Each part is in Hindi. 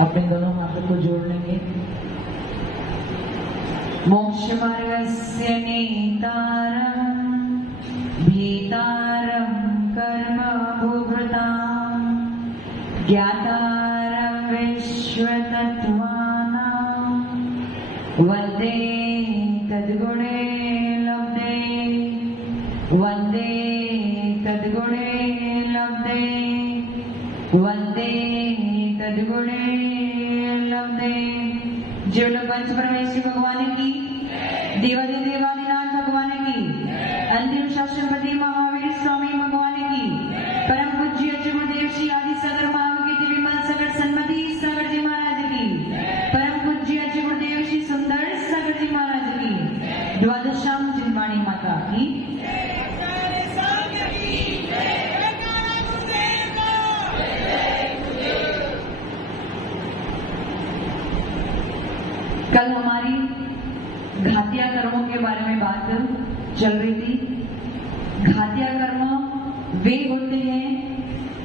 अपने दोनों हाथों को जोड़ लेंगे। मोक्षमार्गस्य नेतारं भीतारं कर्म भूभृतां ज्ञातारं विश्वतत्त्वानां वन्दे तद्गुणे लब्धे वन्दे तद्गुणे लब्धे वन्दे तद्गुणे लब्धे। जो लोग पंच परमेश्वर भगवान की, देवादि देवादिनाथ भगवान की, अंतिम शास्त्रपति महावीर स्वामी भगवान की, परम पूज्य गुरुदेव श्री आदि सागर महामहिम विमल सागर सन्मति सागर जी महाराज की, परम पूज्य गुरुदेव श्री सुंदर सागर जी महाराज की, द्वादशाम जिनवाणी माता की। कल हमारी घातिया कर्मों के बारे में बात चल रही थी। घातिया कर्म वे होते हैं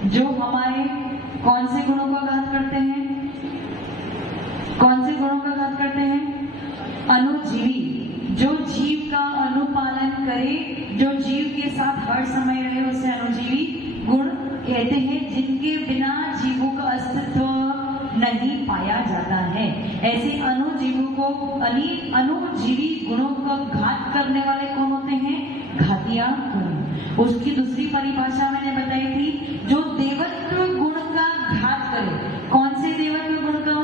जो हमारे कौन से गुणों का घात करते हैं? कौन से गुणों का घात करते हैं? अनुजीवी, जो जीव का अनुपालन करे, जो जीव के साथ हर समय रहे, उसे अनुजीवी गुण कहते हैं, जिनके बिना जीवों का अस्तित्व नहीं पाया जाता है। ऐसे अनुजीवी गुणों का घात करने वाले कौन होते हैं? घातिया गुण। उसकी दूसरी परिभाषा मैंने बताई थी, जो देवत्व गुण का घात करे। कौन से देवत्व गुण का?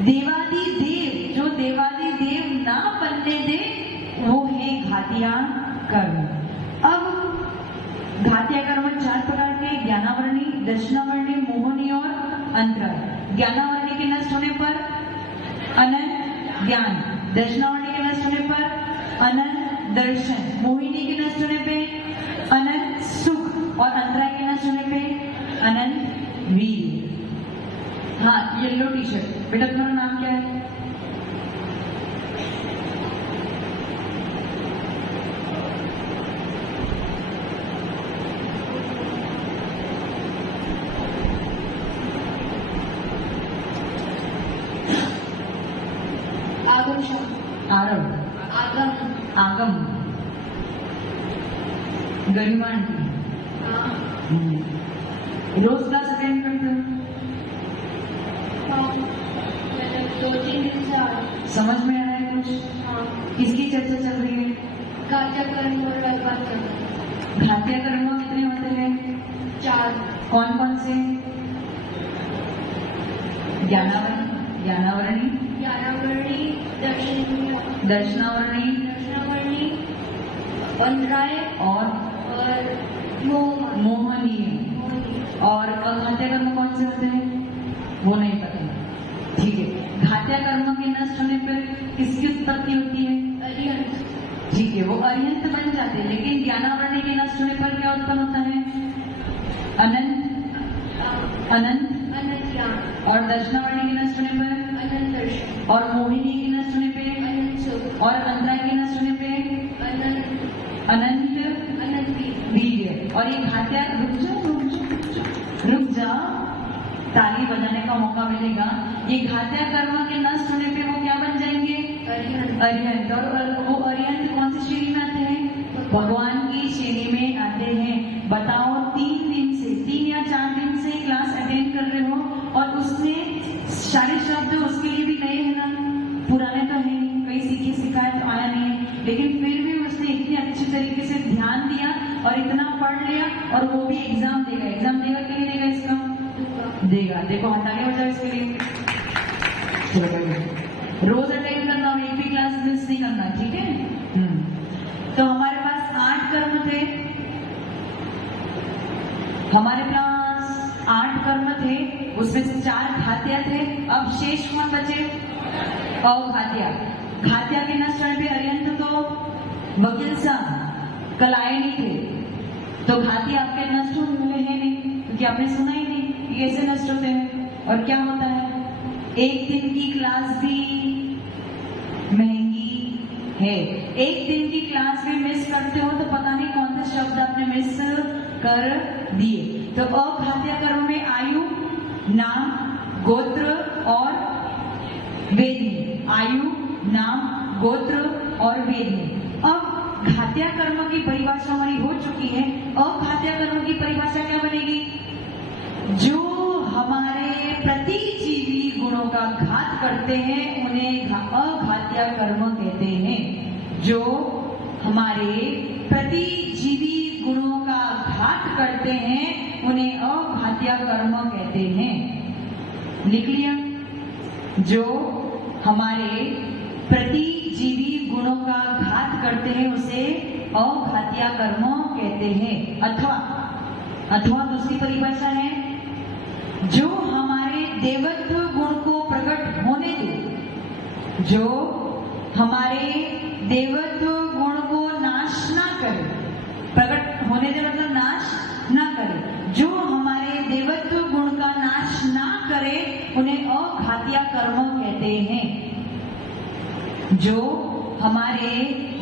देवादि देव, जो देवादि देव ना बनने दे, वो है घातिया कर्म। अब घातिया कर्म 4 प्रकार के: ज्ञानावरणी, दर्शनावरणी, मोहनी और अंतराय। ज्ञानावरणी के नष्ट होने पर अनंत ज्ञान, दर्शनावरणी के नष्ट होने पर अनंत दर्शन, मोहिनी के नष्ट होने पे अनंत सुख और अंतराय के नष्ट होने पे अनंत वीर। हाँ, येलो टी शर्ट बेटा, तुम्हारा नाम क्या है? आरव, आगम, गरिमान। रोज क्लास अटेंड करते हो? 2-3 दिन से समझ में आ रहा है कुछ? किसकी चर्चा चल रही है? घातिया कर्म और व्यापार कर्म। घातिया कर्म कितने होते हैं? 4। कौन कौन से? ज्ञानावरणी, दर्शनावरणी, अंतराय और मोहनीय। और घातिया कर्म कौन से होते हैं? वो नहीं पता। ठीक है, घातिया कर्म के नष्ट होने पर किसकी उत्पत्ति होती है? अरिहंत। ठीक है, वो अरिहंत बन जाते हैं। लेकिन ज्ञानावरणी के नष्ट होने पर क्या उत्पन्न होता है? अनंत ज्ञान। और दर्शनावरणी के नष्ट होने पर अनंत दर्शन। और मोहिनी के नष्ट होने पे अनंत सुख। और अंतराय के नष्ट होने पे अनंत वीर्य। और ये घातिया, रुक जा, ताली बजाने का मौका मिलेगा। ये घातिया कर्म के नष्ट होने पे वो क्या बन जाएंगे? अरिहंत। और वो अरिहंत कौन सी श्रेणी में आते हैं? भगवान की श्रेणी में आते हैं। बताओ, 3 या 4 दिन से क्लास अटेंड कर रहे हो और उसने सारे शब्द उसके लिए भी नए हैं ना, पुराने तो है नहीं, कई सीखे सिखाए तो आया नहीं है, लेकिन फिर भी उसने इतने अच्छे तरीके से ध्यान दिया और इतना पढ़ लिया, और वो भी एग्जाम देगा। एग्जाम देगा कि नहीं देगा? इसका देगा। देखो, हाथ आगे हो जाए इसके लिए। रोज अटेंड करना, एक भी क्लास मिस नहीं करना, ठीक है? तो हमारे पास 8 कर्म थे, हमारे पास 8 कर्म थे, उसमें से 4 घातिया थे। अब शेष कौन बचे? अघातिया। घातिया के नष्ट होने पे अरिहंत तो वकील साहब कल आए नहीं थे, तो घातिया आपके नष्ट होने वाले हैं नहीं, क्योंकि आपने सुना ही नहीं कि कैसे नष्ट होते हैं। और क्या होता है? एक दिन की क्लास भी महंगी है। एक दिन की क्लास भी मिस करते हो तो पता नहीं कौन से शब्द आपने मिस कर दिए। तो अघातिया कर्म में आयु, नाम, गोत्र, और वेदनी, आयु, नाम, गोत्र और वेदनी। अब घात्या कर्म की परिभाषा हमारी हो चुकी है। अघात्या कर्म की परिभाषा क्या बनेगी? जो हमारे प्रतिजीवी गुणों का घात करते हैं उन्हें अघात्या कर्म कहते हैं। जो हमारे प्रतिजीवी गुणों का घात करते हैं उन्हें अघात्या कर्म कहते हैं। लिख लिया? जो हमारे प्रतिजीवी गुणों का घात करते हैं उसे अघात्या कर्म कहते हैं। अथवा दूसरी परिभाषा है, जो हमारे देवत्व गुण को प्रकट होने दे, जो हमारे देवत्व गुण को नाश ना करे। प्रकट होने दे मतलब नाश ना करे। जो हमारे देवत्व गुण का नाश ना करे उन्हें अघात्या कर्म कहते हैं। जो हमारे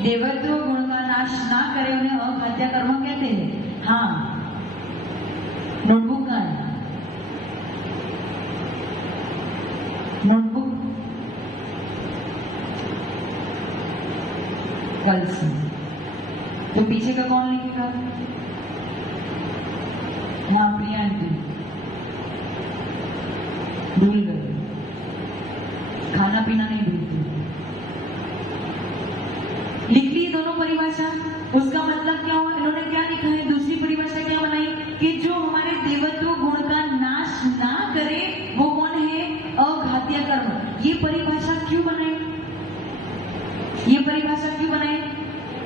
देवत्व गुण का नाश ना करे उन्हें अघात्या कर्म कहते हैं। हाँ, नोटबुक का है, नोटबुक कल से तो पीछे का कौन लिखेगा? हाँ, प्रिया आंटी भूल गए, खाना पीना नहीं भूलती। लिख ली दोनों परिभाषा। उसका मतलब क्या हुआ? इन्होंने क्या लिखा है? दूसरी परिभाषा क्या बनाई कि जो हमारे देवत्व गुण का नाश ना करे वो कौन है? अघात्या कर्म। ये परिभाषा क्यों बनाई? ये परिभाषा क्यों बनाई?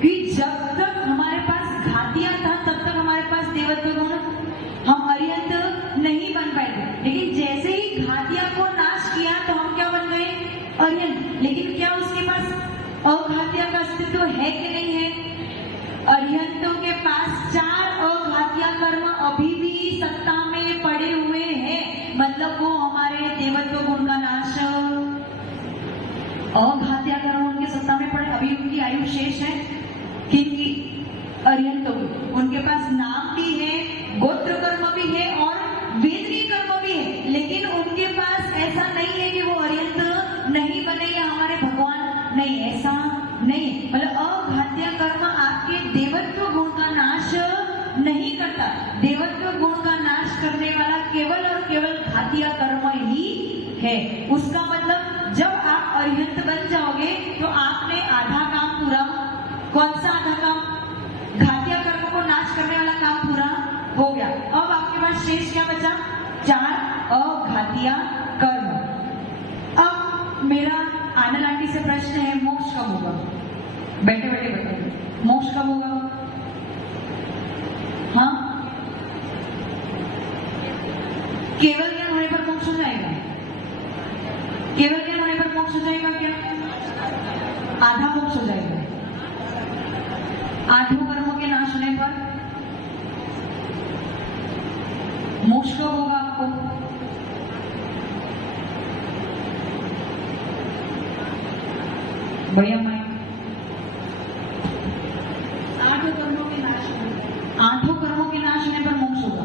कि जब तक हमारे पास घातिया था तब तक हमारे पास देवत्व गुण हम अरिहंत नहीं बन पाए थे। लेकिन जैसे ही घातिया को नाश किया तो हम क्या बन गए? अरिहंत। लेकिन क्या उसके पास अघात्या का अस्तित्व है कि नहीं है? अरिहंतों के पास 4 अघात्या कर्म अभी भी सत्ता में पड़े हुए हैं। मतलब वो हमारे देवत्व गुण का नाश, अघात्या कर्म उनके सत्ता में पड़े, अभी उनकी आयु शेष है। किनकी? अरिहंतों की। उनके पास नाम भी है, गोत्र कर्म भी है और वेदनी कर्म भी है। लेकिन उनके पास ऐसा नहीं है कि वो अरिहंत नहीं बने या हमारे भगवान नहीं, ऐसा नहीं। मतलब अघात्या कर्म आपके देवत्व गुण का नाश नहीं करता। देवत्व गुण का नाश करने वाला केवल और केवल घातिया कर्म ही है। उसका मतलब जब आप अरिहंत बन जाओगे तो आपने आधा काम पूरा। कौन सा आधा काम? घातिया कर्म को नाश करने वाला काम पूरा हो गया। अब आपके पास शेष क्या बचा? 4 अघातिया कर्म। अब मेरा आनंद आंटी से प्रश्न है, मोक्ष कब होगा? बैठे बैठे बताइए, मोक्ष कब होगा? हाँ, केवल ज्ञान होने पर मोक्ष हो जाएगा? केवल ज्ञान होने पर मोक्ष हो जाएगा क्या? आधा मोक्ष हो जाएगा। 8 कर्मों के नाश होने पर मोक्ष कब होगा आपको? भैया मैं 8 कर्मों के नाश होने पर। 8 कर्मों के नाश होने पर मोक्ष होगा।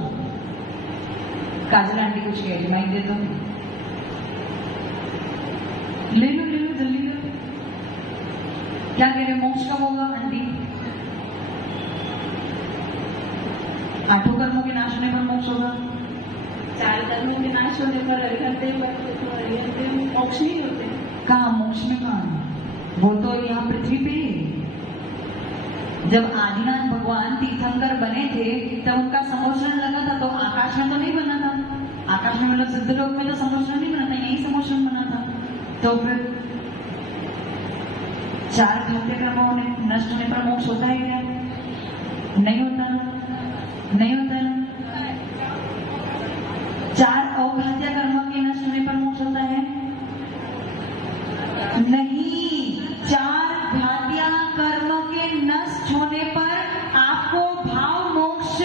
काजल आंटी कुछ कह रही, माइक दे दो। ले लो जल्दी लो। क्या कह रहे? मोक्ष कब होगा आंटी? 8 कर्मों के नाश होने पर मोक्ष होगा। 4 कर्मों के नाश होने पर अरिहंत मोक्ष नहीं होते। कहाँ मोक्ष में? कहाँ? वो तो यहाँ पृथ्वी पे है। जब आदिनाथ भगवान तीर्थंकर बने थे तब उनका समोषण लगा था, तो आकाश में तो नहीं बना था। आकाश में मतलब सिद्धलोक में तो समोषण नहीं बना था, यही समोषण बना था। तो फिर 4 घात्य कर्म नष्ट होने पर मोक्ष होता है क्या? नहीं होता ना, नहीं होता ना। 4 अघात्य कर्म के नष्ट होने पर मोक्ष होता है? नहीं। 4 घात्य कर्म के नष्ट होने पर आपको भाव मोक्ष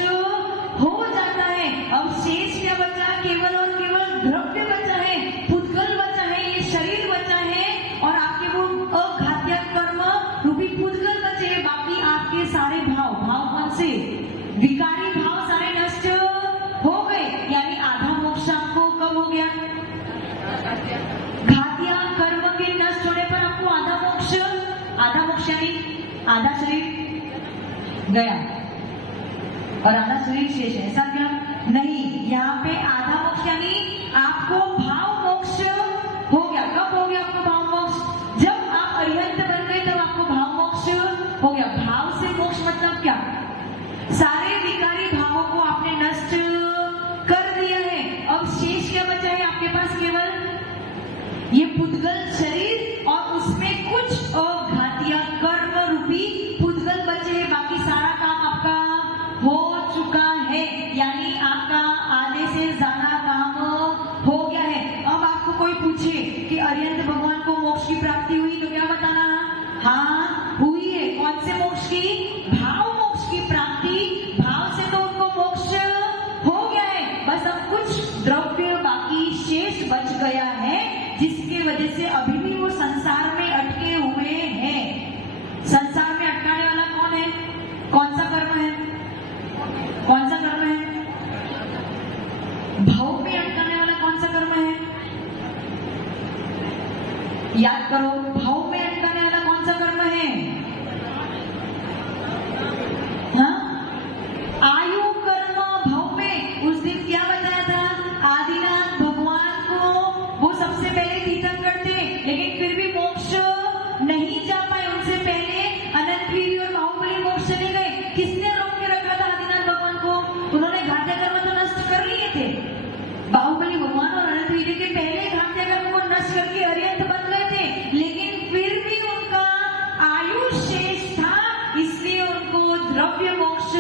हो जाता है। अब शेष क्या बचा? केवल और केवल द्रव्य बचा है, पुद्गल बचा है, ये शरीर बचा है और आपके वो अघात्य कर्म रूपी पुद्गल बचे हैं। बाकी आपके सारे भाव कौन से? विकारी भाव सारे नष्ट हो गए। यानी आधा मोक्ष आपको कब हो गया? घातिया कर्म के नष्ट होने पर आपको आधा मोक्ष यानी आधा शरीर गया और आधा शरीर शेष है, ऐसा क्या? नहीं, यहाँ पे आधा मोक्ष यानी आपको भाव मोक्ष हो गया। कब हो गया आपको भाव मोक्ष? जब आप अरिहंत बन गए तब आपको भाव मोक्ष हो गया। भाव से मोक्ष मतलब क्या? सारे विकारी भावों को आपने नष्ट कर दिया है। अब शेष क्या बचा है आपके पास? केवल ये पुद्गल शरीर और उसमें कुछ घातिया कर्म रूपी पुद्गल बचे हैं। बाकी सारा काम आपका हो चुका है, यानी आपका आधे से ज्यादा काम हो गया है। अब आपको कोई पूछे कि अरिहंत भगवान को मोक्ष की प्राप्ति हुई तो क्या बताना? हाँ हुई है। कौन से मोक्ष की? भाव मोक्ष की प्राप्ति। भाव से तो उनको मोक्ष हो गया है, बस अब कुछ द्रव्य बाकी शेष बच गया है, जिसकी वजह से अभी भी वो संसार में अटके हुए हैं। संसार में अटकाने वाला कौन है? कौन सा कर्म है? कौन सा कर्म है? भाव में अटकाने वाला कौन सा कर्म है? याद करो, भाव में अटकाने वाला कौन सा कर्म है? हाँ? आयु कर्म। भाव में उस दिन क्या बताया था? आदिनाथ भगवान को वो सबसे पहले तीर्थंकर थे, लेकिन फिर भी मोक्ष नहीं जा पाए। उनसे पहले अनंत वीर और बाहुबली मोक्ष चले गए। किसने रोक के रखा था आदिनाथ भगवान को? उन्होंने घात्य कर्म तो नष्ट कर लिए थे। बाहुबली भगवान और अनंत वीर के पहले घात्य कर्म को नष्ट करके अरिहंत बन गए थे, लेकिन फिर भी उनका आयु शेष था, इसलिए उनको द्रव्य मोक्ष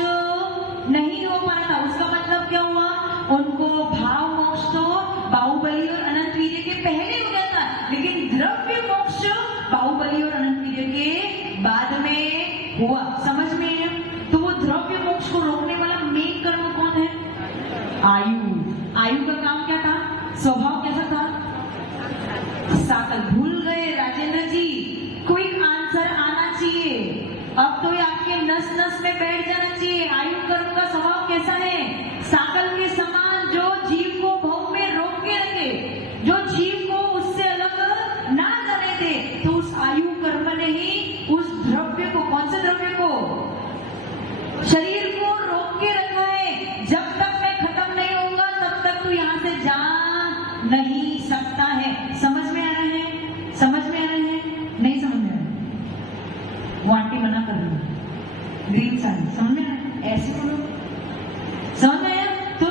नहीं हो पा रहा था। उसका मतलब क्या हुआ? उनको भाव मोक्ष तो बाहुबली और अनंत वीर के पहले हो गया था, लेकिन द्रव्य मोक्ष बाहुबली और अनंत वीर के बाद में हुआ। समझ में है? तो वो द्रव्य मोक्ष को रोकने वाला मेन कर्म कौन है? आयु। आयु का काम क्या था? स्वभाव कैसा था? साकल। भूल गए राजेंद्र जी? क्विक आंसर आना चाहिए। अब तो ये आपके नस नस में बैठ जाना चाहिए। आयु कर्म का स्वभाव कैसा है? साकल के समान, जो जीव को भव में रोक के रखे, जो जीव को उससे अलग ना जाने दे। तो उस आयु कर्म ने ही उस द्रव्य को, कौन से द्रव्य को? शरीर को रोक के रखा है। जब तक मैं खत्म नहीं होऊंगा तब तक तू यहाँ से जा नहीं सकता है। समझ में आ रहे हैं? समझ में आ रहे हैं? नहीं समझ में आ रहे? वो आंटी मना कर रही है। ग्रीन साड़ी समझ में आ रहा है? ऐसे बोलो। समझ में आया? तो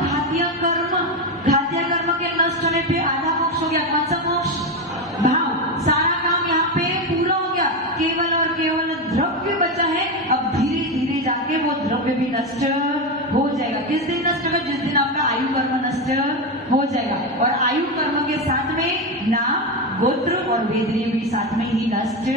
घातिया कर्म के नष्ट होने पे आधा मोक्ष हो गया। कौन सा मोक्ष? भाव। सारा काम यहाँ पे पूरा हो गया, केवल और केवल द्रव्य बचा है। अब धीरे धीरे जाके वो द्रव्य भी नष्ट हो जाएगा। किस दिन नष्ट होगा? जिस दिन आपका आयु कर्म नष्ट हो जाएगा। और आयु कर्म के साथ में नाम, गोत्र और वेदनीय भी साथ में ही नष्ट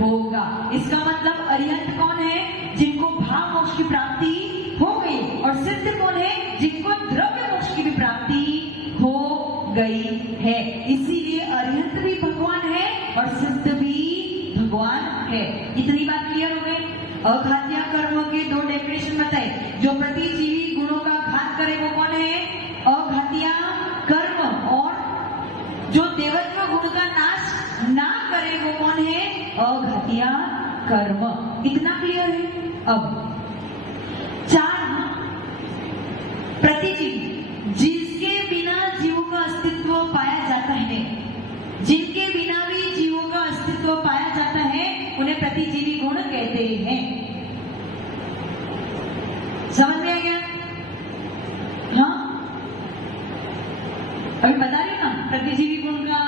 होगा। इसका मतलब अरिहंत कौन है? जिनको भाव मोक्ष की प्राप्ति हो गई। और सिद्ध कौन है? जिनको द्रव्य मोक्ष की भी प्राप्ति हो गई है। इसीलिए अरिहंत भी भगवान है और सिद्ध भी भगवान है। इतनी बात क्लियर हो गई? अघात्या कर्म के दो डेफिनेशन बताए। जो प्रतिजीवी गुणों का घात करे वो कौन है? अघात्या कर्म। और जो देवत्व गुण का नाश ना करे वो कौन है? अघात्या कर्म। इतना क्लियर है? अब 4 प्रतिजीवी, जिसके बिना जीवों का अस्तित्व पाया जाता है, जिनके बिना भी जीवों का अस्तित्व पाया जाता है, उन्हें प्रतिजीवी गुण कहते हैं। समझ में आ गया? हाँ, अभी बता रही हूँ ना प्रतिजीवी गुण का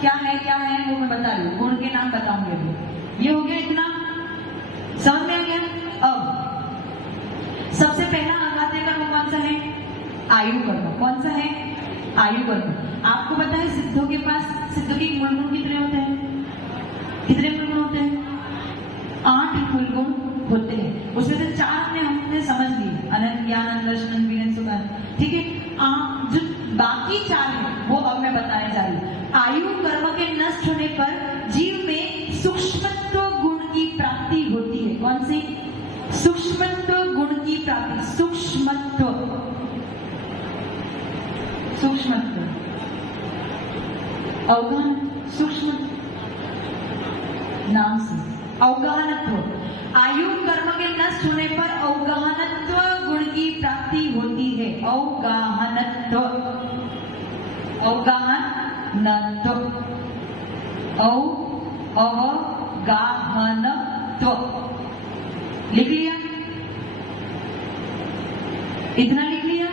क्या है वो मैं बता रही हूँ। गुण के नाम बताऊंगे अभी। ये हो गया इतना? समझ में आ गया? अब सबसे पहला अघात्य कर्म कौन सा है? आयु कर्म। कौन सा है? आयु कर्म। आपको पता है सिद्धों के पास, सिद्धों के मूल गुण कितने होते हैं? कितने मूल गुण होते हैं? 8 मूल गुण होते हैं। उसमें से 4 ने हमने समझ लिए, अनंत ज्ञान, दर्शन, वीरन, सुखान। ठीक है? जो बाकी 4 है वो अब मैं बताने जा रही हूँ। आयु कर्म के नष्ट होने पर जीव में सूक्ष्मत्व गुण की प्राप्ति होती है। कौन सी? सूक्ष्मत्व गुण की प्राप्ति। सूक्ष्मत्व अवगाहन सूक्ष्म नाम से अवगाहनत्व। आयु कर्म के नष्ट होने पर अवगाहनत्व गुण की प्राप्ति होती है। अवगाहनत्व, अवगाहनत्व, अवगाहनत्व। लिख लिया? इतना लिख लिया?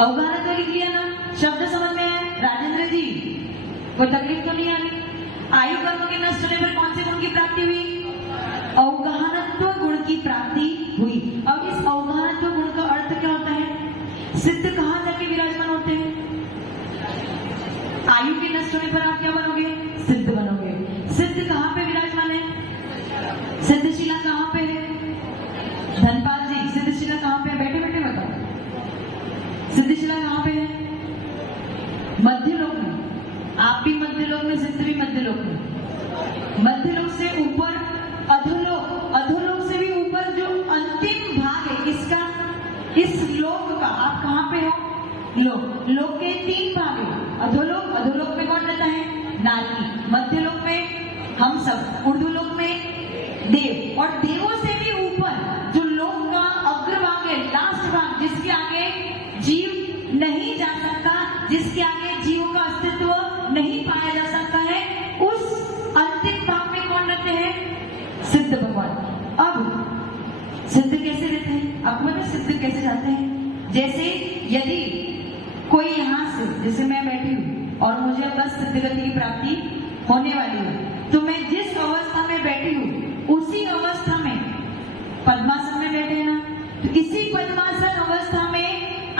अवगाहनत्व लिख लिया ना? शब्द समझ में है? राजेंद्र जी कोई तकलीफ तो नहीं आ रही? आयु कर्म के नष्ट होने पर कौन से गुण की प्राप्ति हुई? अवगाहनत्व गुण की प्राप्ति हुई। अब इस अवगाहनत्व गुण का अर्थ क्या होता है? सिद्ध कहाँ जाके विराजमान होते हैं? आयु के नष्ट होने पर आप क्या बनोगे? सिद्ध बनोगे। सिद्ध कहाँ पे विराजमान है? सिद्धशिला कहाँ पे है? धनपाल जी सिद्धशिला कहाँ पे है? बैठे बैठे बताओ। सिद्धशिला कहाँ पे है? मध्यलोक में। आप भी मध्यलोक में, सिद्ध भी मध्यलोक में। मध्यलोक से ऊपर अधोलोक, अधोलोक से भी ऊपर जो अंतिम भाग है किसका? इस लोक का। आप कहाँ पे हो? लोक। लोक के 3 भाग है। अधोलोक, अधोलोक में कौन रहता है? नारी। मध्यलोक में हम सब, उर्ध्वलोक में देव, और देवों से भी ऊपर जो लोक का अग्रभाग है, लास्ट भाग, जिसके आगे जीव नहीं जा सकता, जिसके आगे जीवों का अस्तित्व नहीं पाया जा सकता है, उस अंतिम भाग में कौन रहते हैं? सिद्ध भगवान। अब सिद्ध कैसे रहते हैं? आपको पता है सिद्ध कैसे जाते हैं? जैसे यदि कोई यहां से, जैसे मैं बैठी हूं और मुझे बस सिद्ध गति की प्राप्ति होने वाली है, तो मैं जिस अवस्था में बैठी हूं उसी अवस्था में, पद्मासन में बैठे हैं ना, तो इसी पद्मासन अवस्था में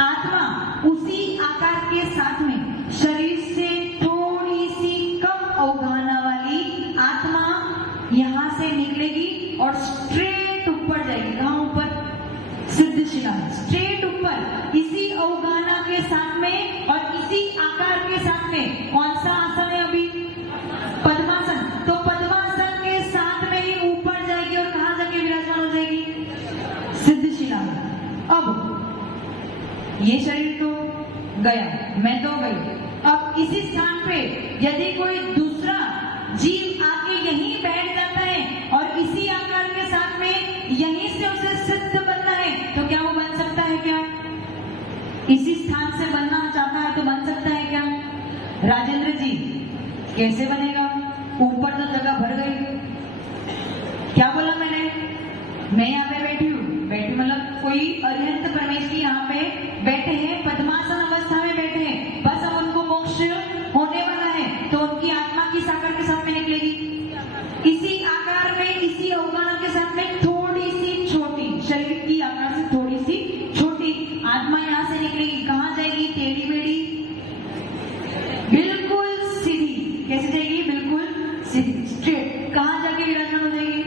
आत्मा उसी आकार के साथ में शरीर से थोड़ी सी कम अवगाहना वाली आत्मा यहां से निकलेगी और स्ट्रेट ऊपर जाएगी। कहां ऊपर? सिद्धशिला। स्ट्रेट ऊपर, इसी अवगाहना के साथ में और इसी आकार के साथ में। कौन सा आसन है अभी? पद्मासन। तो पद्मासन के साथ में ही ऊपर जाएगी और कहां जाके विराजमान हो जाएगी? सिद्धशिला में। अब ये शरीर तो गया, मैं तो गई। अब इसी स्थान पे यदि कोई दूसरा जीव आके यहीं बैठ जाता है और इसी आकार के साथ में यहीं से उसे सिद्ध बनना है, तो क्या वो बन सकता है क्या? इसी स्थान से बनना चाहता है तो बन सकता है क्या? राजेंद्र जी कैसे बनेगा? ऊपर तो जगह भर गई। क्या बोला मैंने? मैं यहाँ पे बैठी हूँ, बैठी मतलब कोई अरिहंत परमेश्वरी यहाँ पे बैठे हैं, पद्मासन अवस्था में बैठे हैं, बस अब उनको मोक्ष होने वाला है, तो उनकी आत्मा किस आकार के साथ में निकलेगी? इसी आकार में, इसी अवगाहन के साथ में थोड़ी सी छोटी, शरीर की आकार से थोड़ी सी छोटी आत्मा यहाँ से निकलेगी। कहाँ जाएगी? टेढ़ी मेढ़ी, बिल्कुल सीधी। कैसे जाएगी? बिल्कुल सीधी, स्ट्रेट। कहाँ जाके विराजमान हो जाएगी?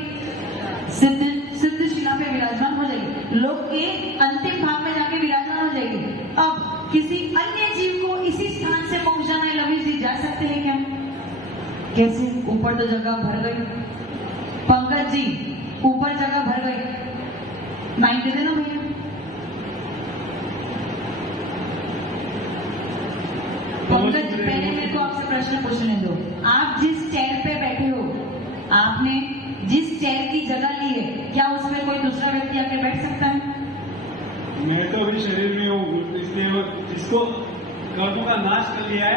सिद्धशिला पे विराजमान हो जाएगी। लोक के अंतिम भाग में जाके विराजमान हो जाएगी। अब किसी अन्य जीव को इसी स्थान से मोक्ष जाना है, लवी जी जा सकते हैं क्या? कैसे? ऊपर तो जगह भर गई। पंकज जी ऊपर जगह भर गई, माइक दे देना भैया। पंकज जी पहले मेरे को आपसे प्रश्न पूछने दो। आप जिस चेयर पे बैठे हो, आपने जिस चेयर की जगह ली है, क्या उसमें कोई दूसरा व्यक्ति आके बैठ सकता है? मैं तो अभी शरीर में हूँ, इसलिए वो जिसको कर्मों का नाश कर लिया है,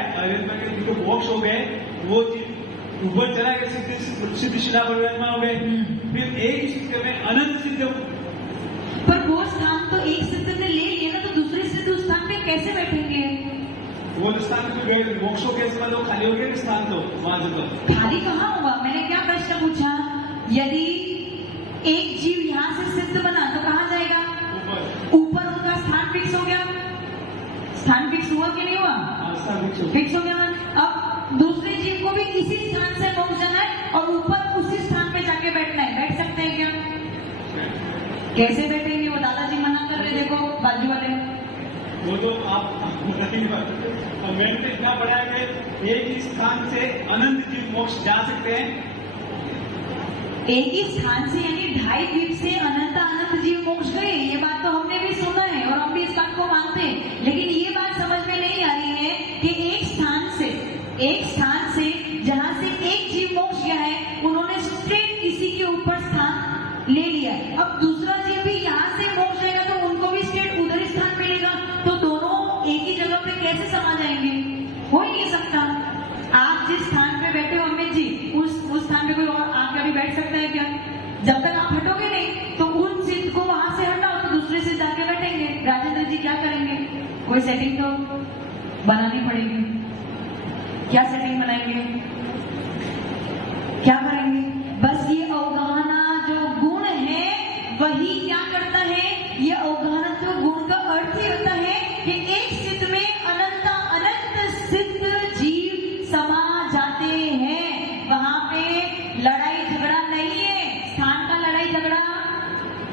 जिनको मोक्ष हो गए, वो ऊपर चला गया, सिद्धशिला पर विराजमान हो गए। फिर एक सिद्ध में अनंत सिद्ध। पर वो स्थान तो एक सिद्ध ने ले लिया ना, तो दूसरे सिद्ध उस स्थान पे कैसे बैठेंगे? वो स्थान तो गए, मोक्ष हो गया, तो खाली हो गया स्थान, तो वहां से तो खाली कहाँ होगा? मैंने क्या प्रश्न पूछा? यदि एक जीव यहाँ से सिद्ध बना तो कहाँ जाएगा? ऊपर उनका स्थान फिक्स हो गया। स्थान फिक्स हुआ कि नहीं हुआ? फिक्स हो गया। अब दूसरे जीव को भी इसी स्थान से मोक्ष जाना है और ऊपर उसी स्थान पे जाके बैठना है। बैठ सकते हैं क्या? कैसे बैठेंगे? वो दादाजी मना कर रहे, देखो बाजू वाले। वो तो आप मैंने तो इतना पढ़ा है कि एक ही स्थान से अनंत जीव मोक्ष जा सकते हैं। एक ही स्थान से यानी 2.5 द्वीप से अनंत जीव मोक्ष गए, ये बात तो हमने भी सुना है और हम भी इस बात को मानते हैं। लेकिन ये बात समझ में नहीं आ रही है कि एक स्थान से कैसे समा जाएंगे? हो ही नहीं सकता। आप जिस स्थान पे बैठे हो अमित जी, उस स्थान पे कोई और आके अभी बैठ सकता है क्या? जब तक आप हटोगे नहीं तो उन सिद्ध को वहां से हटाओ तो दूसरे से जाके बैठेंगे। राजेंद्र जी क्या करेंगे? कोई सेटिंग तो बनानी पड़ेगी। क्या सेटिंग बनाएंगे? क्या करेंगे? बस ये अवगाहना जो गुण है वही क्या करता है? ये अवगाहनत्व गुण का अर्थ ही होता है कि एक सिद्ध में अनंत सिद्ध जीव समा जाते हैं। वहां पे लड़ाई झगड़ा नहीं है। स्थान का लड़ाई झगड़ा,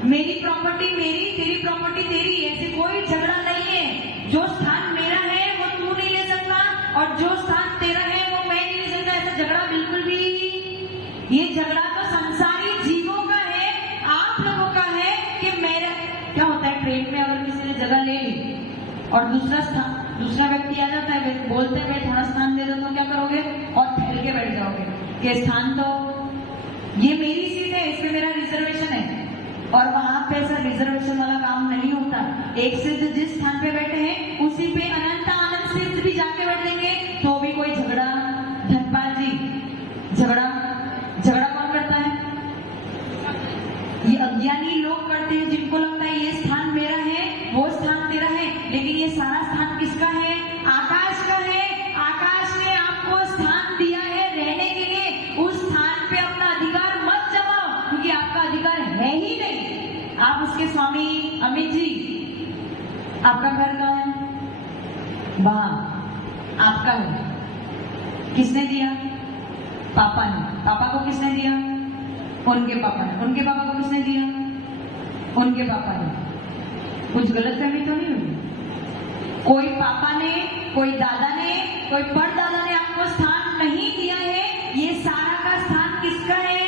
मेरी प्रॉपर्टी मेरी, तेरी प्रॉपर्टी तेरी, ऐसे कोई झगड़ा नहीं है। जो स्थान मेरा है वो तू नहीं ले सकता और जो स्थान तेरा है वो मैं नहीं ले सकता। ऐसा झगड़ा बिल्कुल भी, ये झगड़ा तो संसारी जीवों का है, आप लोगों का है कि मेरा। क्या होता है ट्रेन में, अगर किसी ने जगह ले ली और दूसरा व्यक्ति आ जाता है, बोलते हैं थोड़ा स्थान दे दो, तो क्या करोगे? और फैल के बैठ जाओगे कि स्थान तो ये मेरी सीट है, इसमें मेरा रिजर्वेशन है। और वहां पे ऐसा रिजर्वेशन वाला काम नहीं होता। एक सिद्ध जिस स्थान पे बैठे हैं उसी पे अनंत सिद्ध भी जाके बैठेंगे तो भी कोई झगड़ा। धनपाल जी, झगड़ा कौन करता है? ये अज्ञानी लोग करते हैं, जिनको लगता है ये स्थान मेरा है वो स्थान तेरा है। लेकिन ये सारा स्थान किसका है? आकाश का है। आकाश ने आपको स्थान दिया है रहने के लिए। उस स्थान पे अपना अधिकार मत जमाओ क्योंकि आपका अधिकार है ही नहीं। आप उसके स्वामी। अमित जी, आपका घर कहाँ है? वहां आपका है। किसने दिया? पापा ने। पापा को किसने दिया? उनके पापा ने। उनके पापा को किसने दिया? उनके पापा ने। कुछ गलतफहमी तो नहीं हुई? कोई पापा ने, कोई दादा ने, कोई परदादा ने आपको स्थान नहीं दिया है। ये सारा का स्थान किसका है?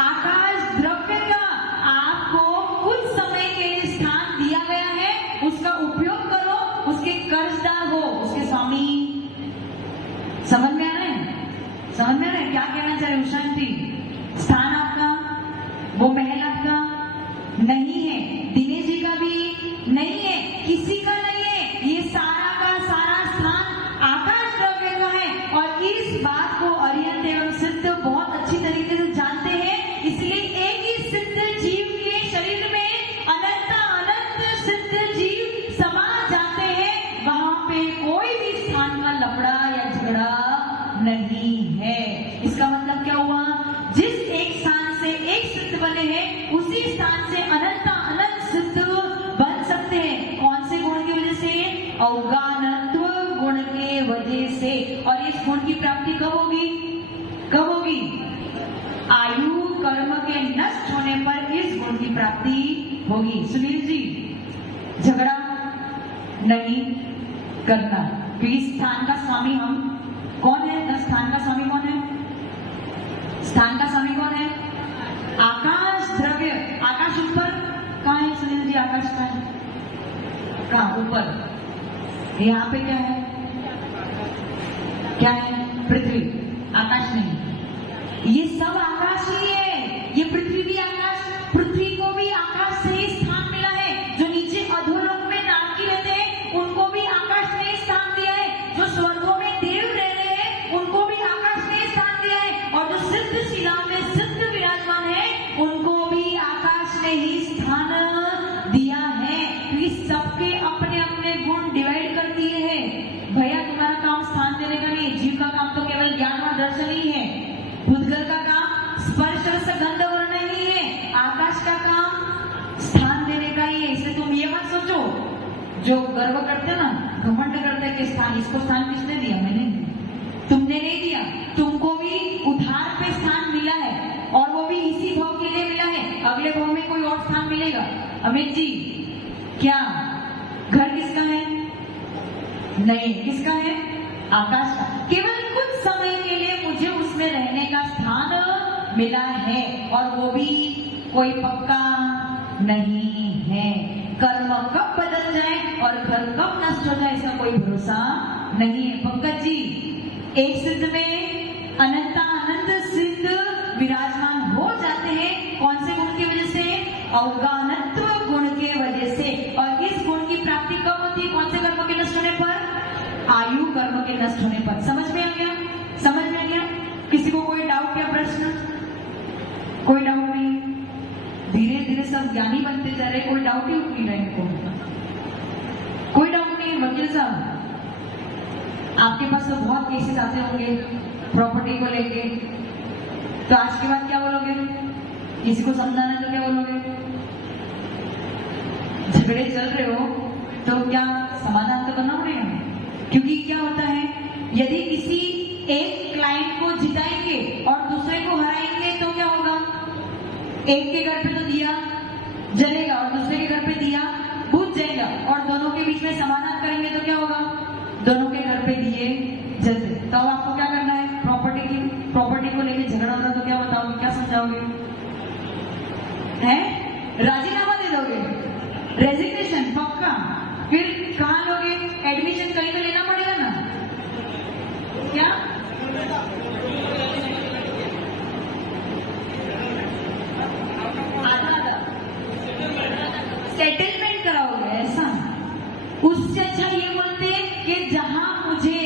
आकाश द्रव्य का। आपको कुछ समय के लिए स्थान दिया गया है, उसका उपयोग करो, उसके कर्जदार हो, उसके स्वामी। समझ में आ रहा है? समझ में आ रहा है क्या कहना चाह रहे शांति? स्थान आपका, वो महल आपका नहीं है, दिनेश जी का भी नहीं है, किसी का नहीं है। ये सारा का सारा स्थान आकाश द्रव्य का है। और इस बात को अरिहंत एवं सिद्ध बहुत अच्छी तरीके से जानते हैं। इसलिए एक ही सिद्ध जीव के शरीर में अनंत सिद्ध जीव समा जाते हैं। वहां पे कोई भी स्थान का लफड़ा या झगड़ा नहीं है। इसका मतलब क्या हुआ? जिस एक स्थान से एक सिद्ध बने हैं उसी स्थान से अनंत सिद्ध बन सकते हैं। कौन से गुण की वजह से? अवगाहनत्व गुण के वजह से। और इस गुण की प्राप्ति कब होगी? कब होगी? आयु कर्म के नष्ट होने पर इस गुण की प्राप्ति होगी। सुनील जी, झगड़ा नहीं करना क्योंकि स्थान का स्वामी हम। कौन है? स्थान का स्वामी कौन है? स्थान का स्वामी कौन है? आकाश द्रव्य। आकाश ऊपर कहाँ है सुनील जी? आकाश का है कहाँ? ऊपर। यहाँ पे क्या है? क्या है? पृथ्वी। आकाश नहीं। ये सब आकाश ही है। ये पृथ्वी भी आकाश। पृथ्वी को भी आकाश से ही स्थान मिला है। जो नीचे अधोलोक में नारकी रहते हैं उनको भी आकाश ने स्थान दिया है। जो स्वर्गों में देव रह रहे हैं उनको भी आकाश ने स्थान दिया है। और जो सिद्ध शिला में सिद्ध विराजमान है उनको भी आकाश ने ही स्थान दिया है। क्योंकि सबके अपने अपने गुण डिवाइड कर दिए हैं। भैया तुम्हारा काम स्थान देने का नहीं, जीव का काम तो केवल ज्ञान और दर्शन ही है। भूतगल का काम स्पर्श रस गंध वर्ण ही है। आकाश का काम स्थान देने का ही है। इसलिए तुम ये मत सोचो, जो गर्व करते ना, घमंड करते कि स्थान, इसको स्थान किसने दिया? मैंने दिया। तुमने नहीं दिया। तुमको भी उधार पे स्थान मिला है और वो भी इसी भाव के लिए मिला है। अगले भाव में कोई और स्थान मिलेगा। अमित जी, क्या घर किसका है? नहीं। किसका है? आकाश का। केवल कुछ समय के लिए मुझे उसमें रहने का स्थान मिला है और वो भी कोई पक्का नहीं है। कर्म कब बदल जाए और घर कब नष्ट हो जाए इसका कोई भरोसा नहीं है। पंकज जी, एक सिद्ध में अनंत सिद्ध विराजमान हो जाते हैं। कौन से गुण की वजह से? अवगाहनत्व गुण के वजह से। और इस गुण की प्राप्ति कब होती है? कौन से कर्म के नष्ट होने पर? आयु कर्म के नष्ट होने पर। समझ में आ गया? समझ में आ गया? किसी को कोई डाउट या प्रश्न? कोई डाउट नहीं? धीरे धीरे सब ज्ञानी बनते जा रहे, कोई डाउट ही नहीं रहे इनको। कोई डाउट नहीं है वकील साहब? आपके पास तो बहुत केसेस आते होंगे प्रॉपर्टी को लेके, तो आज के बाद क्या बोलोगे? किसी को समझाना है तो क्या बोलोगे? झगड़े चल रहे हो तो क्या समाधान तो करना पड़ेगा, क्योंकि क्या होता है, यदि किसी एक क्लाइंट को जिताएंगे और दूसरे को हराएंगे तो क्या होगा? एक के घर पे तो दिया जलेगा और दूसरे के घर पे दिया बुझ जाएगा, और दोनों के बीच में समाधान करेंगे तो क्या होगा? दोनों के घर पे दिए जलते। तो अब आपको क्या करना है? प्रॉपर्टी को लेके झगड़ा होता तो क्या बताओगे, क्या समझाओगे? है राजीनामा दे दोगे, रेजिग्नेशन पक्का, फिर कहाँ लोगे? एडमिशन कहीं तो लेना पड़ेगा ना, क्या? आधा सेटलमेंट कराओगे, ऐसा? उससे अच्छा ये बोलते कि जहां मुझे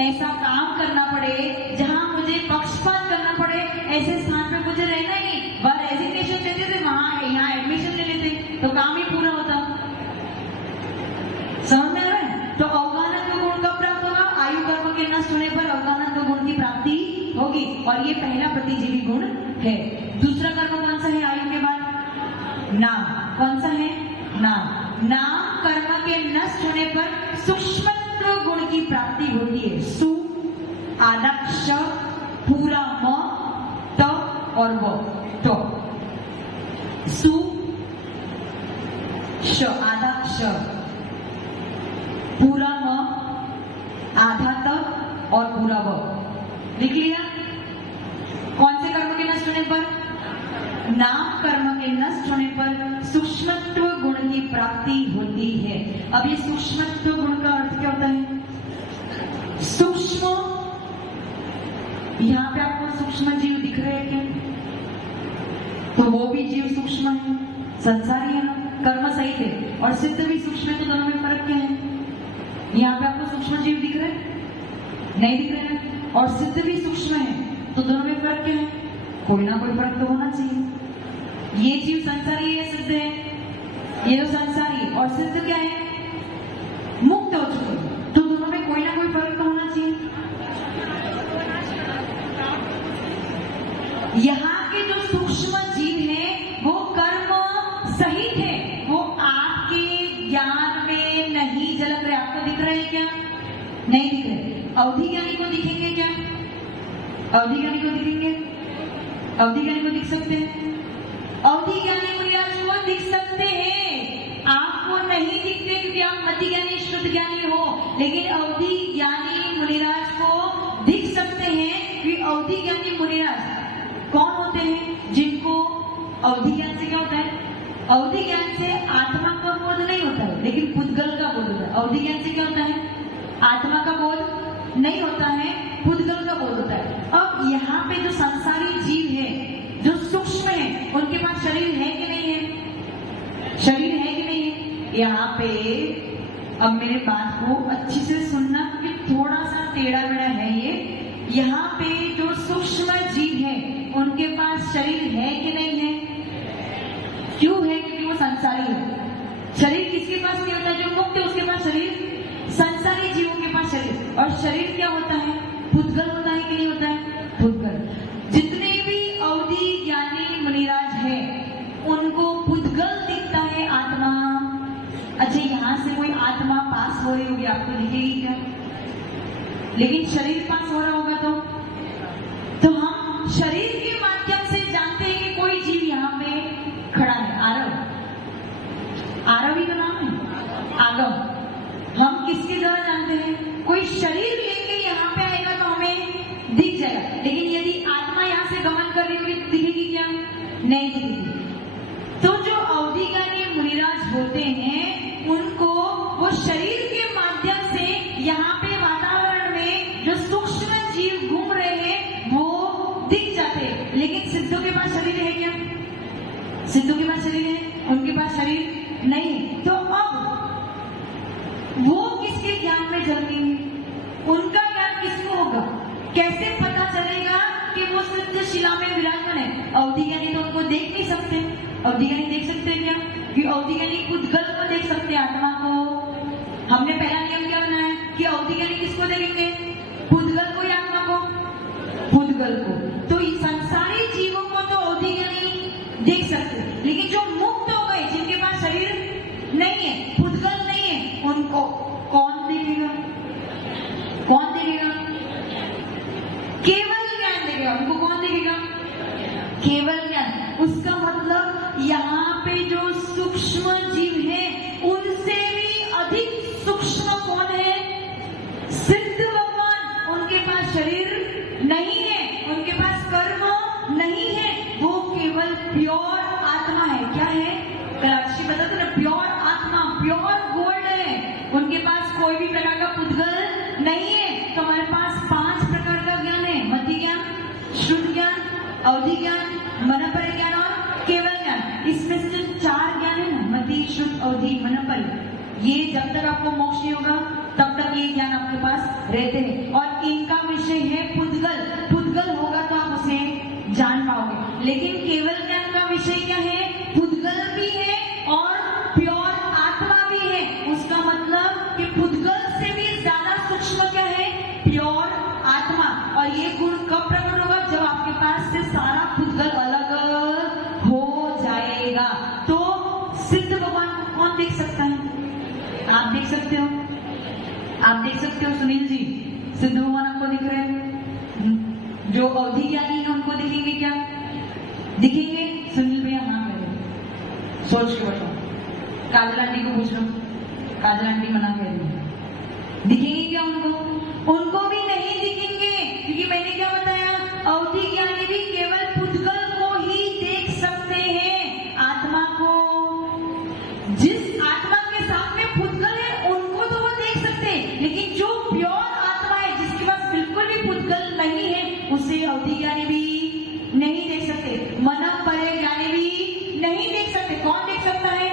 ऐसा काम करना पड़े, जहां मुझे पक्षपात करना पड़े, ऐसे स्थान पे मुझे रहना ही नहीं। वह रेजिग्नेशन देते थे, वहां यहाँ एडमिशन ले लेते तो काम ही पूरा होता। समझ में आ रहा है? तो अवगाहनत्व गुण कब प्राप्त होगा? आयु कर्म के नष्ट होने पर अवगाहनत्व गुण की प्राप्ति होगी, और ये पहला प्रतिजीवी गुण है। दूसरा कर्म कौन सा है आयु के बाद? नाम। कौन सा है? नाम। नाम कर्म के नष्ट होने पर सूक्ष्मत्व गुण की प्राप्ति होती है। सु, आदक्ष, पूरा म, त और व। तो सु, श, आदक्ष, पूरा म, आधा त और पूरा व। लिख लिया? कौन से कर्म के नष्ट होने पर? नाम कर्म के नष्ट होने पर सूक्ष्मत्व गुण की प्राप्ति होती है। अब ये सूक्ष्मत्व गुण का अर्थ क्या होता है? सूक्ष्म, यहाँ पे आपको सूक्ष्म जीव दिख रहे हैं क्या? तो वो भी जीव सूक्ष्म है, संसारी है ना, कर्म सही थे, और सिद्ध भी सूक्ष्म है, तो दोनों में फर्क क्या है? यहाँ पे आपको सूक्ष्म जीव दिख रहे हैं? नहीं दिख रहे हैं। और सिद्ध भी सूक्ष्म है, तो दोनों में फर्क क्या है? कोई ना कोई फर्क तो होना चाहिए। ये जीव संसारी है, सिद्ध है, ये तो संसारी है, और सिद्ध क्या है? मुक्त हो चुके, तो दोनों में कोई ना कोई फर्क तो होना चाहिए। यहाँ के जो सूक्ष्म जीव हैं वो कर्म सहित है, वो आपके ज्ञान में नहीं झलक रहे। आपको दिख रहे हैं क्या? नहीं दिख रहे। अवधि ज्ञानी को दिखेंगे क्या? अवधि ज्ञानी को दिखेंगे? अवधि ज्ञानी को दिख सकते हैं? अवधि ज्ञानी मुनिराज को दिख सकते हैं, आपको नहीं दिखते क्योंकि आप मति ज्ञानी शुद्ध ज्ञानी हो, लेकिन अवधि ज्ञानी मुनिराज को दिख सकते हैं। कि अवधि ज्ञानी मुनिराज कौन होते हैं? जिनको अवधि ज्ञान से क्या होता है? अवधि ज्ञान से आत्मा का बोध नहीं होता है, लेकिन पुद्गल का बोध होता है। अवधि ज्ञान से क्या होता है? आत्मा का बोध नहीं होता है, पुद्गल का बोध होता है। अब यहाँ पे जो संसारी जीव है, जो सूक्ष्म है, उनके पास शरीर है कि नहीं है? शरीर है कि नहीं है? यहाँ पे अब मेरे बात को अच्छी से सुनना, क्योंकि थोड़ा सा टेढ़ा मेढ़ा है ये। यहाँ पे जो सूक्ष्म जीव है उनके पास शरीर है कि नहीं है? क्यों है? क्योंकि वो संसारी है। शरीर किसके पास नहीं होता? जो मुक्त है उसके पास शरीर, संसारी जीवों के पास शरीर। और शरीर क्या होता है? पुद्गल होता है कि नहीं होता है? पुद्गल। जितने भी अवधि ज्ञानी मुनिराज है उनको पुद्गल दिखता है, आत्मा। अच्छा, यहाँ से कोई आत्मा पास हो रही होगी, आपको दिखेगी क्या? लेकिन शरीर पास हो रहा होगा तो हम शरीर के माध्यम से जानते हैं कि कोई जीव यहाँ पे खड़ा है। आरव, आरव ही तो नाम है, आगम। हम किसके द्वारा जानते हैं? कोई शरीर लेके यहाँ पे आएगा तो हमें दिख जाएगा, लेकिन यदि आत्मा यहाँ से गमन कर रही होगी तो दिखेगी क्या? नहीं दिखेगी। तो जो अवधि ज्ञानी मुनिराज होते हैं उनको वो शरीर के माध्यम से यहाँ पे वातावरण में जो सूक्ष्म जीव घूम रहे हैं वो दिख जाते हैं। लेकिन सिद्धों के पास शरीर है क्या? सिद्धों के पास शरीर है, उनके पास शरीर नहीं है। तो अब वो किसके ज्ञान में जन्मेंगे? उनका ज्ञान किसको होगा? कैसे पता चलेगा कि वो सिद्ध शिला में विराजमान है? अवधि ज्ञानी तो उनको देख नहीं सकते। अवधि ज्ञानी देख सकते हैं क्या? कि अवधि ज्ञानी पुद्गल को देख सकते हैं, आत्मा को। हमने पहला नियम क्या बनाया कि अवधि ज्ञानी किसको देखेंगे? पुद्गल को या आत्मा को? पुद्गल को। तो संसारी जीवों को तो अवधि ज्ञानी देख सकते हैं, लेकिन जो मुक्त हो गए, जिनके पास शरीर नहीं है, पुद्गल नहीं है, उनको कौन देखेगा? कौन देखेगा? केवल ज्ञान देखेगा। उनको कौन देखेगा? केवल ज्ञान। उसका मतलब यहाँ पे जो सूक्ष्म जीव है, उनसे भी अधिक सूक्ष्म कौन है? सिद्ध भगवान। उनके पास शरीर नहीं है, उनके पास कर्म नहीं है, वो केवल प्योर आत्मा है। क्या है? कलाक्षी बताते ना, प्योर आत्मा, प्योर गोल्ड है। उनके पास कोई भी प्रकार का पुद्गल नहीं है। तो हमारे पास 5 प्रकार का ज्ञान है: मति ज्ञान, श्रुत ज्ञान, अवधि ज्ञान, मनपरि ज्ञान और केवल ज्ञान। इसमें से जो 4 ज्ञान है ना, मति, श्रुत, अवधि, मनपरि, ये जब तक आपको मोक्ष नहीं होगा तब तक ये ज्ञान आपके पास रहते हैं। और इनका विषय है पुद्गल। पुद्गल होगा तो आप उसे जान पाओगे। लेकिन केवल ज्ञान का विषय क्या है? पुद्गल भी है और प्योर आत्मा भी है। उसका मतलब कि पुद्गल से भी ज्यादा सूक्ष्म क्या है? प्योर आत्मा। और ये गुण कब प्रकट होगा? जब आपके पास से सारा पुद्गल अलग हो जाएगा। तो सिद्ध भगवान को कौन देख सकता है? आप देख सकते हो? आप देख सकते हो सुनील जी, सिद्ध भगवान आपको दिख रहे हैं? जो अवधि ज्ञानी है उनको दिखेंगे क्या? दिखेंगे? सुनील भैया हाँ करें, सोच के बताओ। काजल आंटी को पूछ लो, काजल आंटी मना कह रही है। दिखेंगे क्या उनको? उनको भी नहीं दिखेंगे, क्योंकि मैंने क्या बताया? अवधि ज्ञानी भी केवल पुद्गल को ही देख सकते हैं, आत्मा को। जिस आत्मा के सामने पुद्गल है उनको तो वो देख सकते हैं, लेकिन जो प्योर आत्मा है, जिसके पास बिल्कुल भी पुद्गल नहीं है, उसे अवधि ज्ञानी भी नहीं देख सकते, मनपरि ज्ञानी भी नहीं देख सकते। कौन देख सकता है?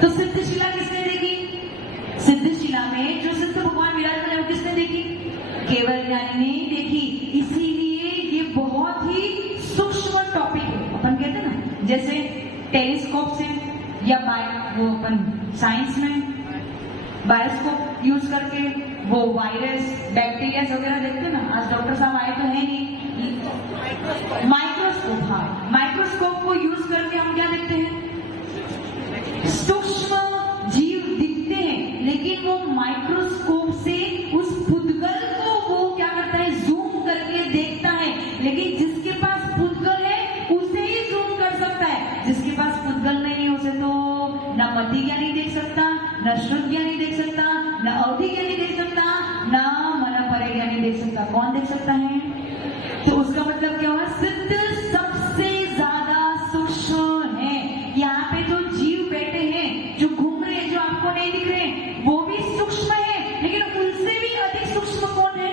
तो सिद्ध शिला किसने देखी? सिद्ध शिला में जो सिद्ध भगवान विराजमान है वो किसने देखी? केवल ज्ञानी ने देखी। इसीलिए ये बहुत ही सूक्ष्म टॉपिक है। अपन कहते हैं ना, जैसे टेलीस्कोप से या वो अपन साइंस में बायोस्कोप यूज करके वो वायरस, बैक्टीरिया वगैरह देखते हैं ना। आज डॉक्टर साहब आए तो है नहीं, माइक्रोस्कोप। हाँ, माइक्रोस्कोप को यूज करके हम क्या देखते हैं? सूक्ष्म जीव दिखते हैं, लेकिन वो माइक्रोस्कोप से उस पुद्गल को वो क्या करता है? जूम करके देखता है। लेकिन जिसके पास पुद्गल है उसे ही जूम कर सकता है। जिसके पास पुद्गल नहीं है उसे तो न मति ज्ञानी देख सकता, न श्रुत ज्ञानी देख सकता, न अवधि ज्ञानी देख सकता, न मनपरि ज्ञानी देख सकता। कौन देख सकता है? तो उसका मतलब क्या हुआ? सिद्ध सबसे ज्यादा सूक्ष्म है। यहाँ पे जो जीव बैठे हैं, जो घूम रहे हैं, जो आपको नहीं दिख रहे हैं, वो भी सूक्ष्म है, लेकिन उनसे भी अधिक सूक्ष्म कौन है?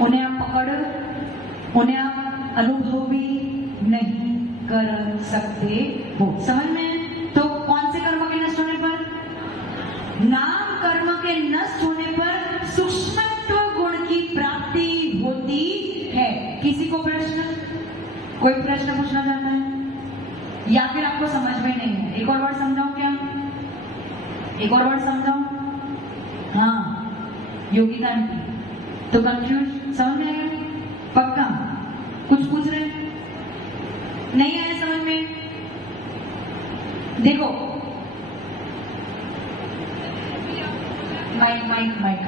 उन्हें आप पकड़, उन्हें आप अनुभव भी नहीं कर सकते हो। समझ में? तो कौन से कर्म के नष्ट होने पर? नाम कर्म के नष्ट होने पर सूक्ष्मत्व गुण की प्राप्ति होती है। किसी को प्रश्न, कोई प्रश्न पूछना चाहता है या फिर आपको समझ में नहीं है? एक और वर्ड समझाऊं क्या? एक और वर्ड समझाऊं? हाँ, योगिता आंटी तो कंफ्यूज, समझ में आएगा? पक्का? कुछ पूछ रहे नहीं आया समझ में? देखो, माइक माइक माइक।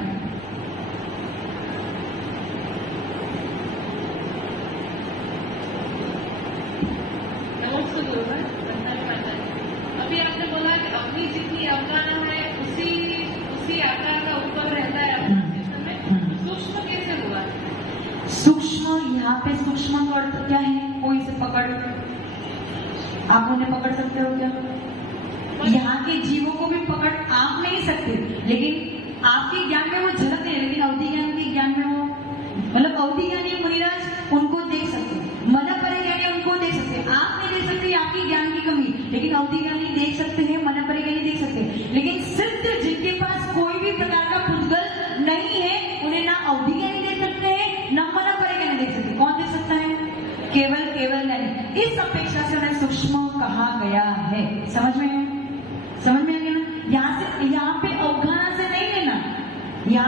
अभी आपने बोला कि अपनी जितनी अवधारणा है उसी आकार का ऊपर रहता है अपना सिस्टम में। सूक्ष्म कैसे हुआ? सूक्ष्म, यहाँ पे सूक्ष्म का अर्थ क्या है? कोई से पकड़, आप उन्हें पकड़ सकते हो क्या? यहाँ के जीवों को भी पकड़ आप नहीं सकते, लेकिन आपके ज्ञान में वो झलकते हैं। लेकिन अवधि ज्ञान के ज्ञान में वो, मतलब अवधि ज्ञानी मुनिराज उनको देख सकते, मनपरि ज्ञानी उनको देख सकते। आप नहीं देख सकते, आपकी ज्ञान की कमी, लेकिन अवधि ज्ञानी देख सकते हैं, मनपरि ज्ञानी देख सकते हैं। लेकिन सिद्ध जिनके पास कोई भी प्रकार का पुद्गल नहीं है,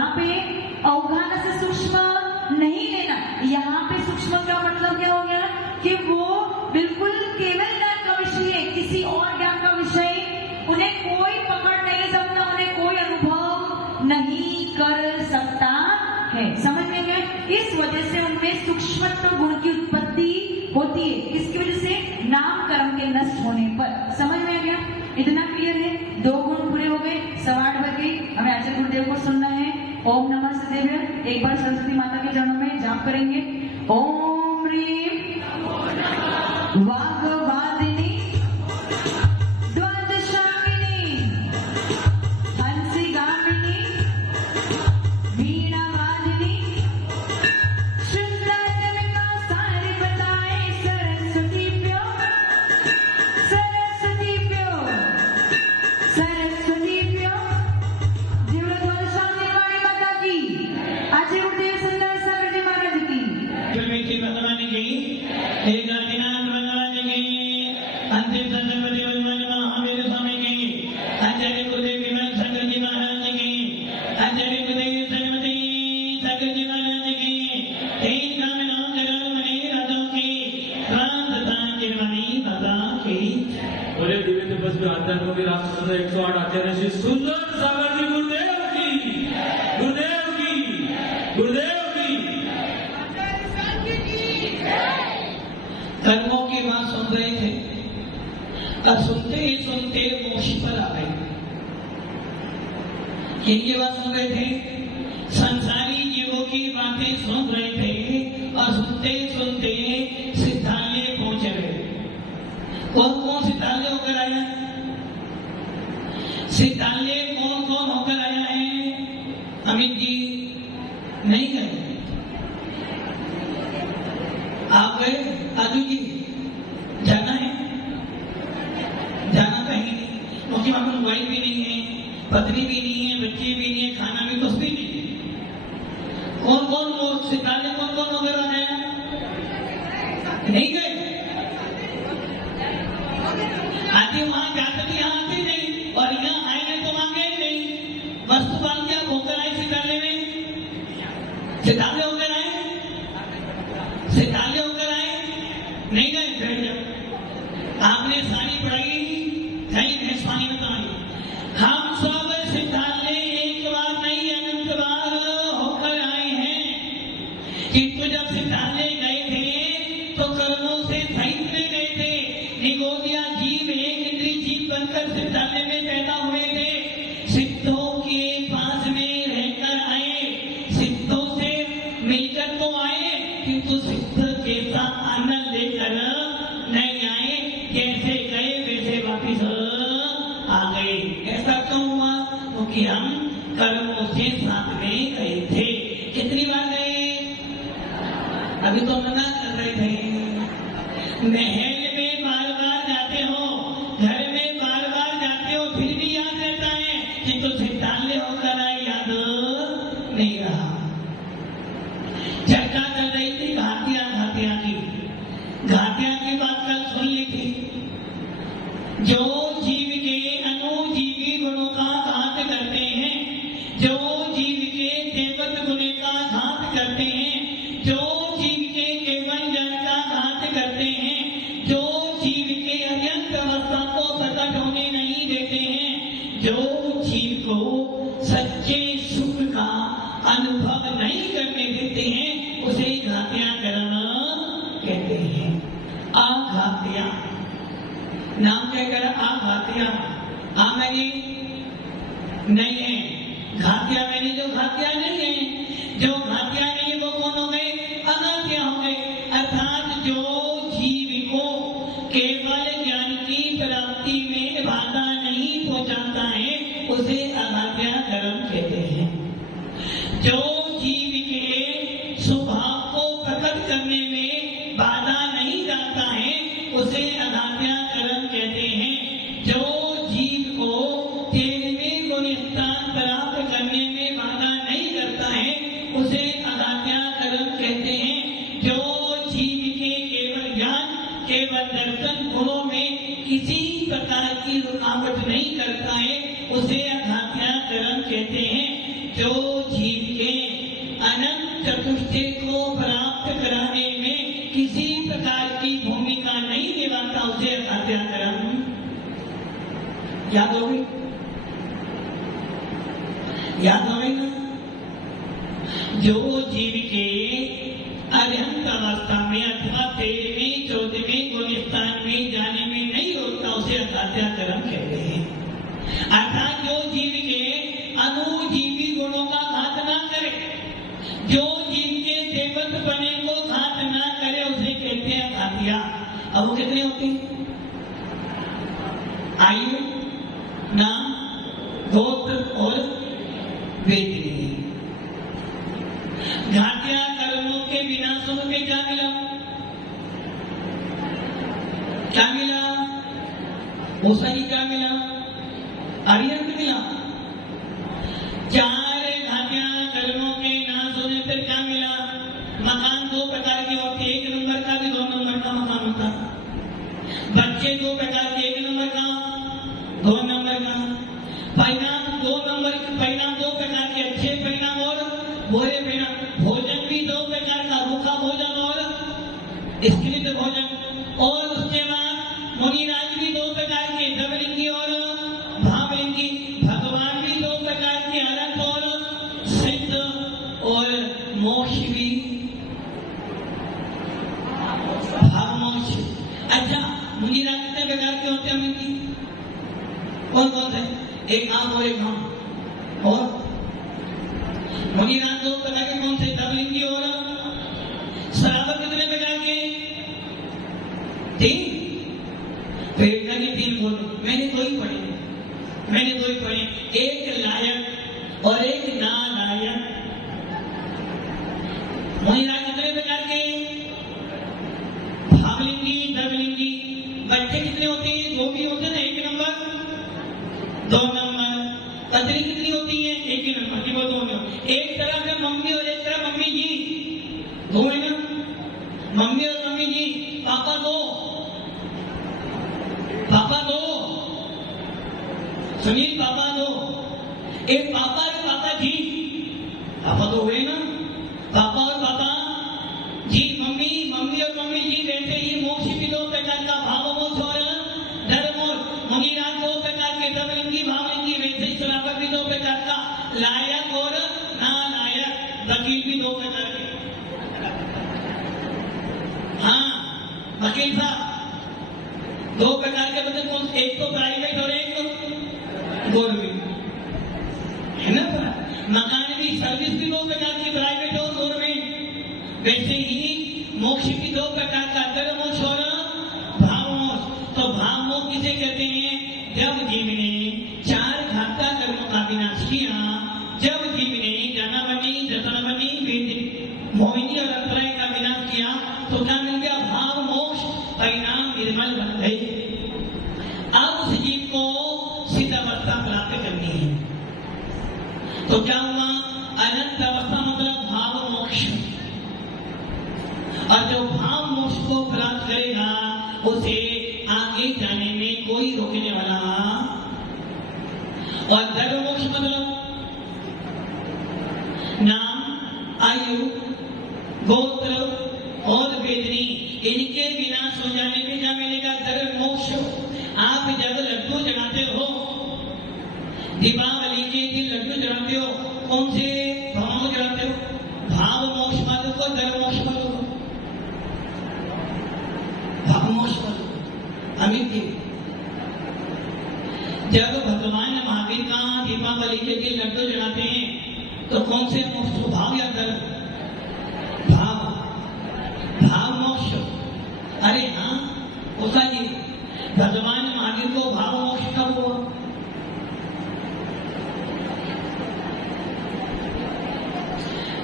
यहाँ पे अवघान से सूक्ष्म नहीं लेना। यहाँ पे सूक्ष्म का मतलब क्या हो गया कि वो बिल्कुल केवल ज्ञान का विषय है, किसी और ज्ञान का विषय उन्हें कोई पकड़ नहीं सकता, उन्हें कोई अनुभव नहीं कर सकता है। समझ में गया? इस वजह से उनमें सूक्ष्मत्व गुण की उत्पत्ति होती है। किसकी वजह से? नाम कर्म के नष्ट होने पर। समझ में गया? इतना क्लियर है? 2 गुण पूरे हो गए, 8:15 बजे हमें आचार्य गुरुदेव को सुनना है। ओम नमः सदेव्य एक बार सरस्वती माता के चरणों में जाप करेंगे। ओम ह्रीं वाग्वादिनी द्वादशामिनी हंसिगामिनी वीणावादिनी शुक्लात्मिका सारी बताए सरस्वतीभ्यो सरस्वतीभ्यो सरस्वतीभ्यो। जीवन द्वादशामिनी वाणी माता की, आचार्य गुरुदेव सुंदर सागर जी महाराज की। भगवान की हे गादीनाथ भगवान की, अंतिम सरस्वती भगवान महावीर स्वामी की, आचार्य गुरुदेव विमल सागर जी महाराज की, आचार्य गुरुदेव सरस्वती सागर जी महाराज की, तेज कामना करण मणि राजों की, प्रांतता चिरमणि बाबा की। बोले दिव्य तपस्वी आध्यात्म के राष्ट्र 108 आचार्य श्री सुंदर सागर जी गुरुदेव की, गुरुदेव की, गुरुदेव की। कर्मों की बात सुन रहे थे और सुनते ही सुनते मोक्ष पर आ गए। किनकी बात सुन रहे थे? संसारी जीवों की बातें सुन रहे थे और सुनते सुनते सिद्धालय पहुंच गए। कौन कौन सिद्धालय होकर आया? सिद्धालय कौन कौन होकर आया है? अमित जी नहीं गए, आप गए? आजू जी जाना है? जाना कहीं नहीं, क्योंकि वहां मोबाइल भी नहीं है, पत्नी भी नहीं है, बच्चे भी नहीं है, खाना भी कुछ भी नहीं है। कौन कौन वो सिद्धालय कौन कौन वगैरह आया? नहीं गए? आते वहां जाकर यहाँ आते नहीं, और यहाँ आएंगे तो वहां गए नहीं। वस्तु बाल क्या होकर आए सिद्धालय में? सिद्धालय होकर आए? सिद्धालय होकर आए? नहीं गए? बैठ जाओ। आपने सारी पढ़ाई सही है, स्वामी बताइए। हम सब सिद्धालय एक बार नहीं अनंत बार होकर आए हैं। किंतु जब सिद्धालय गए थे तो कर्मों से सहित में गए थे। निगोदिया जीव एक इंद्रिय जीव बनकर सिद्धालय में पैदा हुए थे। सिद्धों के पास में रहकर आए, सिद्धों से मिलकर तो आए, किंतु सिद्ध जैसा आनंद लेकर नहीं आए। जैसे गए वैसे वापिस आ गए। ऐसा क्यों हुआ? क्योंकि हम कर्मों से साथ में गए थे। कितनी बार गए? अभी तो मना कर रहे थे। महल में बार बार जाते हो, घर में बार बार जाते हो, फिर भी याद रहता है, किंतु सिद्धालय होकर आए याद नहीं रहा। चर्चा चल रही थी घातिया घातिया की। घातिया की बात कल सुन ली थी। जो जीव के अनुजीवी गुणों का घात करते हैं, जो जीव के देवत गुण का घात करते हैं, जो जीव के केवल ज्ञान का घात करते हैं, जो जीव के अत्यंत अवस्था को प्रकट होने नहीं देते हैं, जो जीव को सच्चे सुख का अनुभव नहीं करने देते हैं, उसे घातिया करना कहते हैं। आघातिया नाम क्या कर? आघातिया। मैंने नहीं है, घातिया मैंने जो घातिया नहीं है। जो घातिया नहीं है वो कौन हो गए? अघातिया हो गए। अर्थात जो जीव को केवल ज्ञान की प्राप्ति में बाधा नहीं पहुंचाता है, उसे अघातिया कर्म कहते हैं। जो जीव के स्वभाव को प्रकट करने में बाधा नहीं डालता है, उसे अघातिया कर्म कहते हैं। जो जीव को तेरहवें गुण स्थान प्राप्त करने में बाधा नहीं करता है, उसे अघातिया कर्म कहते हैं। जो जीव के केवल ज्ञान, केवल दर्शन गुणों में किसी प्रकार की रुकावट नहीं करता है, उसे अघातिया कर्म कहते हैं। जो जीव चतुष्टय को प्राप्त कराने में किसी प्रकार की भूमिका नहीं निभाता, उसे अखाद्य कर्म याद हो गई? याद हो गई ना? जो जीव के अरिहंत अवस्था में अथवा 13वें 14वें गुण स्थान में जाने में नहीं होता, उसे अखाद्य कर्म कहते हैं। अर्थात जो जीव के अनुजीवी गुणों का घात ना करे, जो जीव के देवत्व बने को घात ना करे, उसे कहते हैं अखाद्य। अब वो कितने होते हैं? आयु, नाम, गोत्र और वेदनी। घात्या कर्मों के विनाशों में क्या मिला? क्या मिला? उसा ही क्या मिला? अरिहंत मिला। 4 घात्या कर्मों के नाश होने पर क्या मिला? मकान 2 प्रकार के होते, 1 नंबर का भी 2 नंबर का मकान होता। बच्चे 2 प्रकार के, 1 नंबर का 2 नंबर का। परिणाम 2 नंबर, परिणाम 2 प्रकार के, अच्छे परिणाम और बुरे परिणाम। भोजन भी 2 प्रकार का, रूखा भोजन और स्खलित भोजन। और उसके बाद मुनिराज भी 2 प्रकार के, द्रवलिंगी और भावलिंगी। भगवान भी 2 प्रकार के, अनंत और सिद्ध। और मोक्ष भी भावमोक्ष। अच्छा, मुनिराज कितने प्रकार के होते हैं? उनकी कौन कौन से? एक आम और एक हम। और मुनिराज 2 प्रकार के कौन से? द्रवलिंगी और श्रावक। कितने प्रकार के? 3। प्रेरणा की 3 बोल। मैंने 2 ही पढ़े, मैंने 2 ही पढ़े, एक लायक और एक नालायक। मुनिराज कितने प्रकार के? भावलिंगी, द्रवलिंगी। बच्चे कितने होते हैं? 2 भी होते हैं, 1 नंबर 2 नंबर। पत्नी कितनी होती है? 1 नंबर की, वो 2 नंबर। एक तरफ है मम्मी और एक तरफ मम्मी जी, 2 है ना? मम्मी और मम्मी जी। पापा 2, पापा 2, सुनील पापा 2। एक पापा और पापा जी, पापा 2 हुए ना? पापा और पापा जी। मम्मी, मम्मी और मम्मी जी। वैसे ही मोक्ष भी 2 प्रकार का, भाव मोक्ष और धर्म मोक्ष। मुनिराज 2 प्रकार के, द्रवलिंगी, भावलिंगी। वैसे ही श्रावक भी 2 प्रकार का, लायक और नालायक। वकील भी 2 प्रकार के। हाँ, वकील साहब 2 प्रकार के बच्चे कौन? एक तो प्राइवेट और एक गवर्नमेंट, है ना? मकान भी, सर्विस भी 2 प्रकार की, प्राइवेट और गवर्नमेंट। वैसे ही मोक्ष भी 2 प्रकार का, धर्म मोक्ष और भाव मोक्ष। तो भाव मोक्ष किसे कहते हैं? जब जीव ने 4 घातक कर्मों का विनाश किया, जब जीव ने जनवनी, जतनवनी, वेदिनी, मोहिनी और अंतराय का विनाश किया, तो क्या मिल गया? भाव मोक्ष। परिणाम निर्मल बन गए। अब उस जीव को सिद्ध अवस्था प्राप्त करनी है, तो क्या हुआ? अनंत अवस्था मतलब भाव मोक्ष। और जो भाव मोक्ष को प्राप्त करेगा, उसे आगे जाने में कोई रोकने वाला। और धर्म मोक्ष मतलब नाम, आयु, गोत्र और वेदनी, इनके विनाश हो जाने में क्या मिलेगा? धर्म मोक्ष। आप जब लड्डू चढ़ाते हो, दीपावली के दिन लड्डू चढ़ाते हो, कौन से भाव में चढ़ाते हो? भाव मोक्ष वालों को, धर्म मोक्ष वालों को? भाव मोक्ष वालों को। अमित जी, जब भगवान महावीर का दीपावली के दिन लड्डू चढ़ाते हैं, तो कौन से मोक्ष? भाव या धर्म? भाव, भाव मोक्ष। अरे हाँ उषा जी, भगवान महावीर को भाव मोक्ष कब हुआ?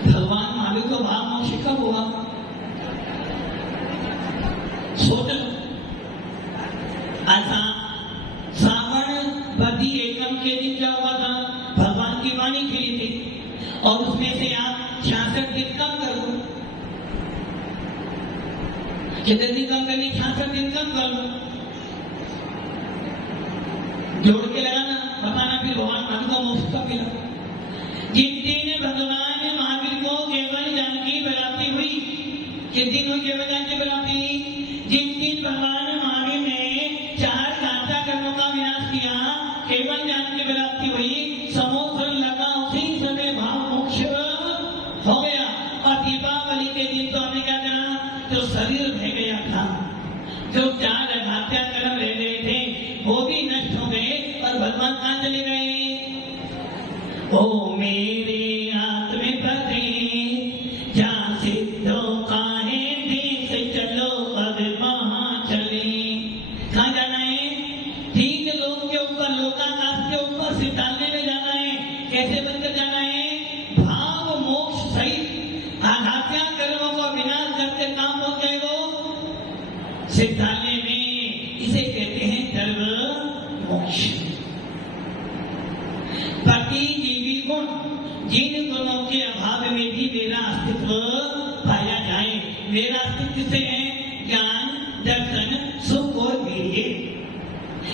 भगवान महावीर को भाव मोक्ष कब हुआ? सोच लो। ऐसा श्रावण बदी एकम के दिन क्या हुआ था? भगवान की वाणी खिली थी, और उसमें से आप 66 दिन कम कर दो। कितने दिन कम करनी? 66 दिन कम कर लो। जोड़ के लगाना, बताना भगवान महावीर को मोक्ष कब मिला। जिन दिन भगवान महावीर को केवल जाना किस दिन हुई केवलदान की प्राप्ति? जिस दिन भगवान महावीर ने 4 घातक कर्मों का विनाश किया, केवल ज्ञान की प्राप्ति हुई, समोसन लगा, उसी समय भाव मोक्ष हो गया। और दीपावली के दिन तो हमने क्या करा? जो शरीर रह गया था, जो 4 घातक कर्म रह गए थे, वो भी नष्ट हो गए और भगवान कहाँ चले गए? ओ मेरे आत्मपति जा सिद्धो काहे देश चलो पद वहां चले। कहाँ जाना है? 3 लोक के ऊपर, लोकाकाश के ऊपर सिद्धालय में जाना है। कैसे बनकर जाना है? भाव मोक्ष सहित आघात्या कर्मों को विनाश करके काम पहुंच गए वो सिद्धालय में। इसे कहते हैं धर्म मोक्ष। पति जीवी गुण, जिन गुणों के अभाव में भी मेरा अस्तित्व पाया जाए। मेरा अस्तित्व किससे है? ज्ञान, दर्शन, सुख और वीर्य।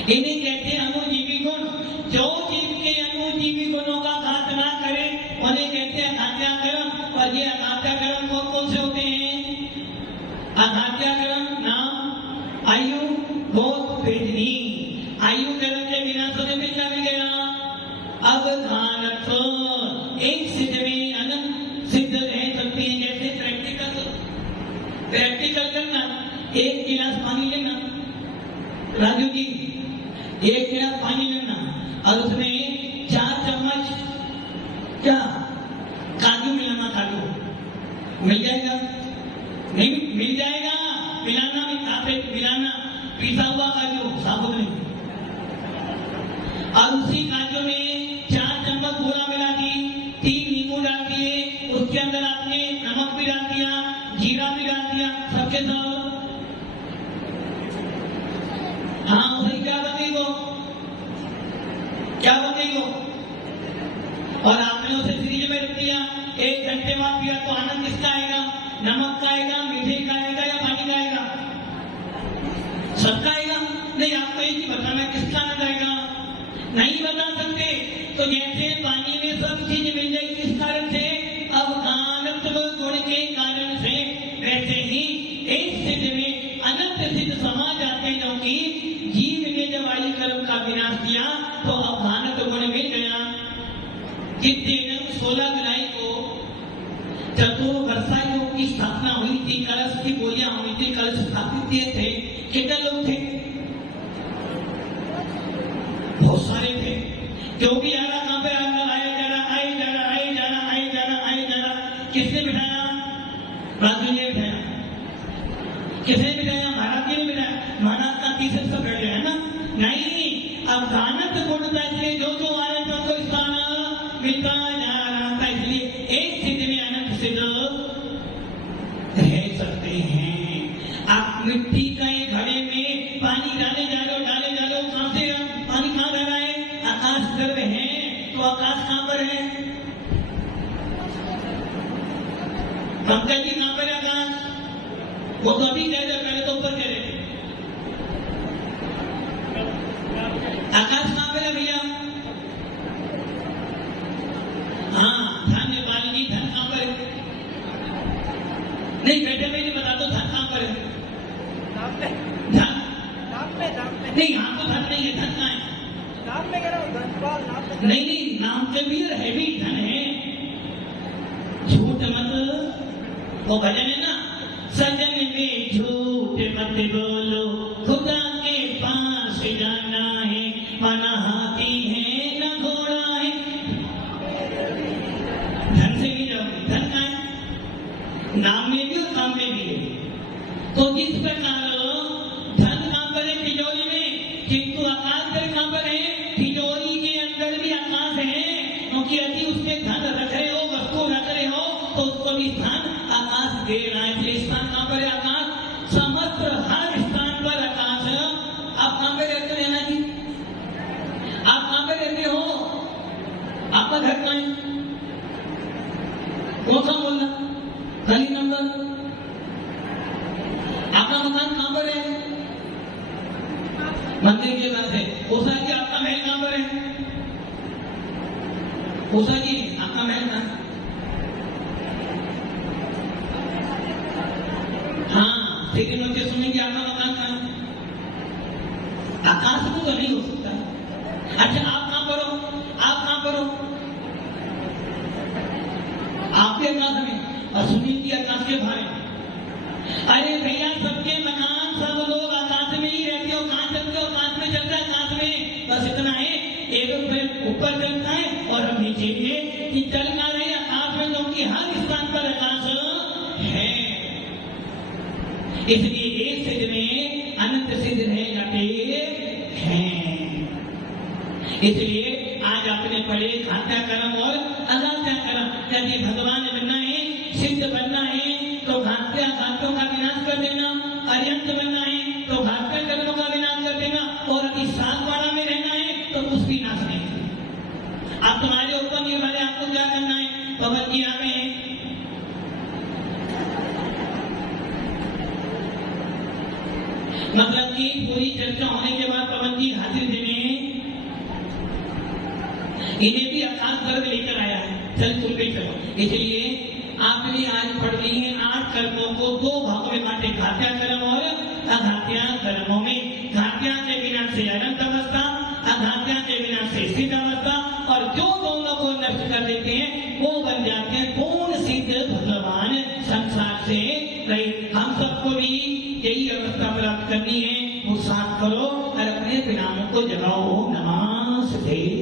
इन्हें कहते हैं अनुजीवी गुण। जो जीव के अनुजीवी गुणों का घात ना करे उन्हें कहते हैं अघात्या कर्म। और ये अघात्या कर्म कौन से होते हैं? अघात्या कर्म नाम आयु, भोग, वेदनी। आयु कर्म के विनाश होने में क्या मिल गया? अवधानत्व। एक सिद्ध में अनंत सिद्ध रह सकती है। जैसे प्रैक्टिकल करना, 1 गिलास पानी लेना, राजू जी 1 गिलास पानी लेना और उसमें 4 चम्मच क्या काजू मिलाना। काजू मिल जाएगा? नहीं मिल जाएगा। मिलाना मिलाना पीसा हुआ काजू, साबुत नहीं। और उसी काजू में 4 चम्मच बूरा मिला दी, 3 नींबू डाल दिए, उसके अंदर आपने नमक भी डाल दिया, जीरा भी डाल दिया, सबके सब। हाँ उसे क्या बनेगा? क्या बनेगा? और आपने उसे फ्रिज में रख दिया, 1 घंटे बाद पिया तो आनंद किसका आएगा? नमक का आएगा, मीठे का आएगा या पानी का आएगा? सबका आएगा। नहीं, आपको एक ही बताना किसका आनंद आएगा? नहीं बता सकते। तो जैसे पानी में सब चीज मिल जाएगी किस कारण से? अवधानत्व गुण के कारण से। वैसे ही एक सिद्ध में अनंत सिद्ध समा जाते हैं, क्योंकि जीव ने जब आयु कर्म का विनाश किया तो अवधानत्व गुण मिल गया। जिस दिन 16 जुलाई को चतुर्वर्षा योग की स्थापना हुई थी, कलश की बोलियां हुई थी, कलश स्थापित किए थे, कितने लोग थे? बहुत सारे थे। जो भी आ रहा कहां पे आए जा रहा, आए जा रहा, आए जा रहा, आए जा रहा, आए जा रहा। किसने बिठाया? राजू ने बिठाया। किसने बिठाया? महाराज जी ने बिठाया। महाराज का तीसरा सब बैठ गया है ना? नहीं, अवधानत गुणता से जो जो आ रहे थे उनको स्थान मिलता जा रहा था। इसलिए एक सिद्ध में अनंत सिद्ध रह सकते हैं। आप मिट्टी का एक घड़े में पानी डाले जा रहे हो, डाले जा रहे हो, कहां से पानी कहां रह रहा है? आकाश गर्भ है, तो आकाश कहां पर है? पंकज जी कहां पर है आकाश? वो तो अभी कह रहे, पहले तो ऊपर कह रहे थे। आकाश कहां पर है भैया? हाँ धन्यवाद जी। धन कहां पर है? नहीं बैठे में नहीं बता दो धन कहां पर है? धन नहीं, यहाँ तो धन नहीं है। धन कहाँ है? नाम में कह रहा हूँ। नहीं नहीं, नाम के भी है भी धन है। झूठ मत, वो भजन है ना, सजन में झूठ मत बोलो, खुदा के पास जाना है, माना हाथी है न घोड़ा है। धन से भी जाओगे। धन कहाँ है? नाम में भी और काम में भी है। तो जिस प्रकार धन कहां पर है? तिजोरी में। किंतु आकाश पर कहां पर है? तिजोरी के अंदर भी आकाश है, क्योंकि यदि उसमें धन रख रहे हो, वस्तु रख रहे हो, तो उसको भी स्थान आकाश दे रहा है। इसलिए स्थान कहां पर है? आकाश। समस्त हर स्थान पर आकाश। आप कहां पर रहते हैं ना जी? आप कहां पर रहते हो? आपका घर कहां है? कौन सा बोलना? गली नंबर? आपका मकान कहां पर है? मंदिर के पास है। ओसा जी आपका महल कहां पर है? ओसा जी आपका महल कहां? लेकिन बच्चे सुनेंगे आपका मकान कहाँ है? आकाश में तो नहीं हो सकता। अच्छा आप कहां पर हो? आप कहां पर हो? आपके आकाश में और सुनील की आकाश के बाहर है। अरे भैया सबके मकान सब लोग आकाश में ही रहते हो, कहां चलते हो? आकाश में चलता है, आकाश में बस इतना है। एक ऊपर चलता है और हम नीचे में कि चल ना रहे आकाश में, क्योंकि हर स्थान पर आकाश है। इसलिए एक सिद्ध में अनंत सिद्ध रह जाते हैं। इसलिए आज आपने पढ़े घात्या कर्म और अघात्या कर्म। यदि भगवान बनना है, सिद्ध बनना है तो घात्या घातों का विनाश कर देना, अर्यंत बनना है तो घात्या कर्मों का विनाश कर देना, और यदि सातवाड़ा में रहना है तो उसकी नाश नहीं। अब तुम्हारे ऊपर निर्भर है आपको क्या करना है। भगवत गीता में है मतलब कि पूरी चर्चा होने के बाद पवन जी हाजिर जी ने इन्हें भी आकाश गर्भ लेकर आया है, चल तुम भी चलो। इसलिए आपने आज पढ़ ली है 8 कर्मों को 2 भागों में बांटे, घात्या कर्म और अघात्या कर्मों में। घात्या के विनाश से अनंत अवस्था, अघात्या के विनाश से सिद्ध अवस्था, और जो दोनों को नष्ट कर देते हैं वो बन जाते हैं पूर्ण सिद्ध भगवान, संसार से रहित। हम सबको भी यही अवस्था प्राप्त करनी है। वो साथ करो और अपने परिणामों को जगाओ। नमस्ते।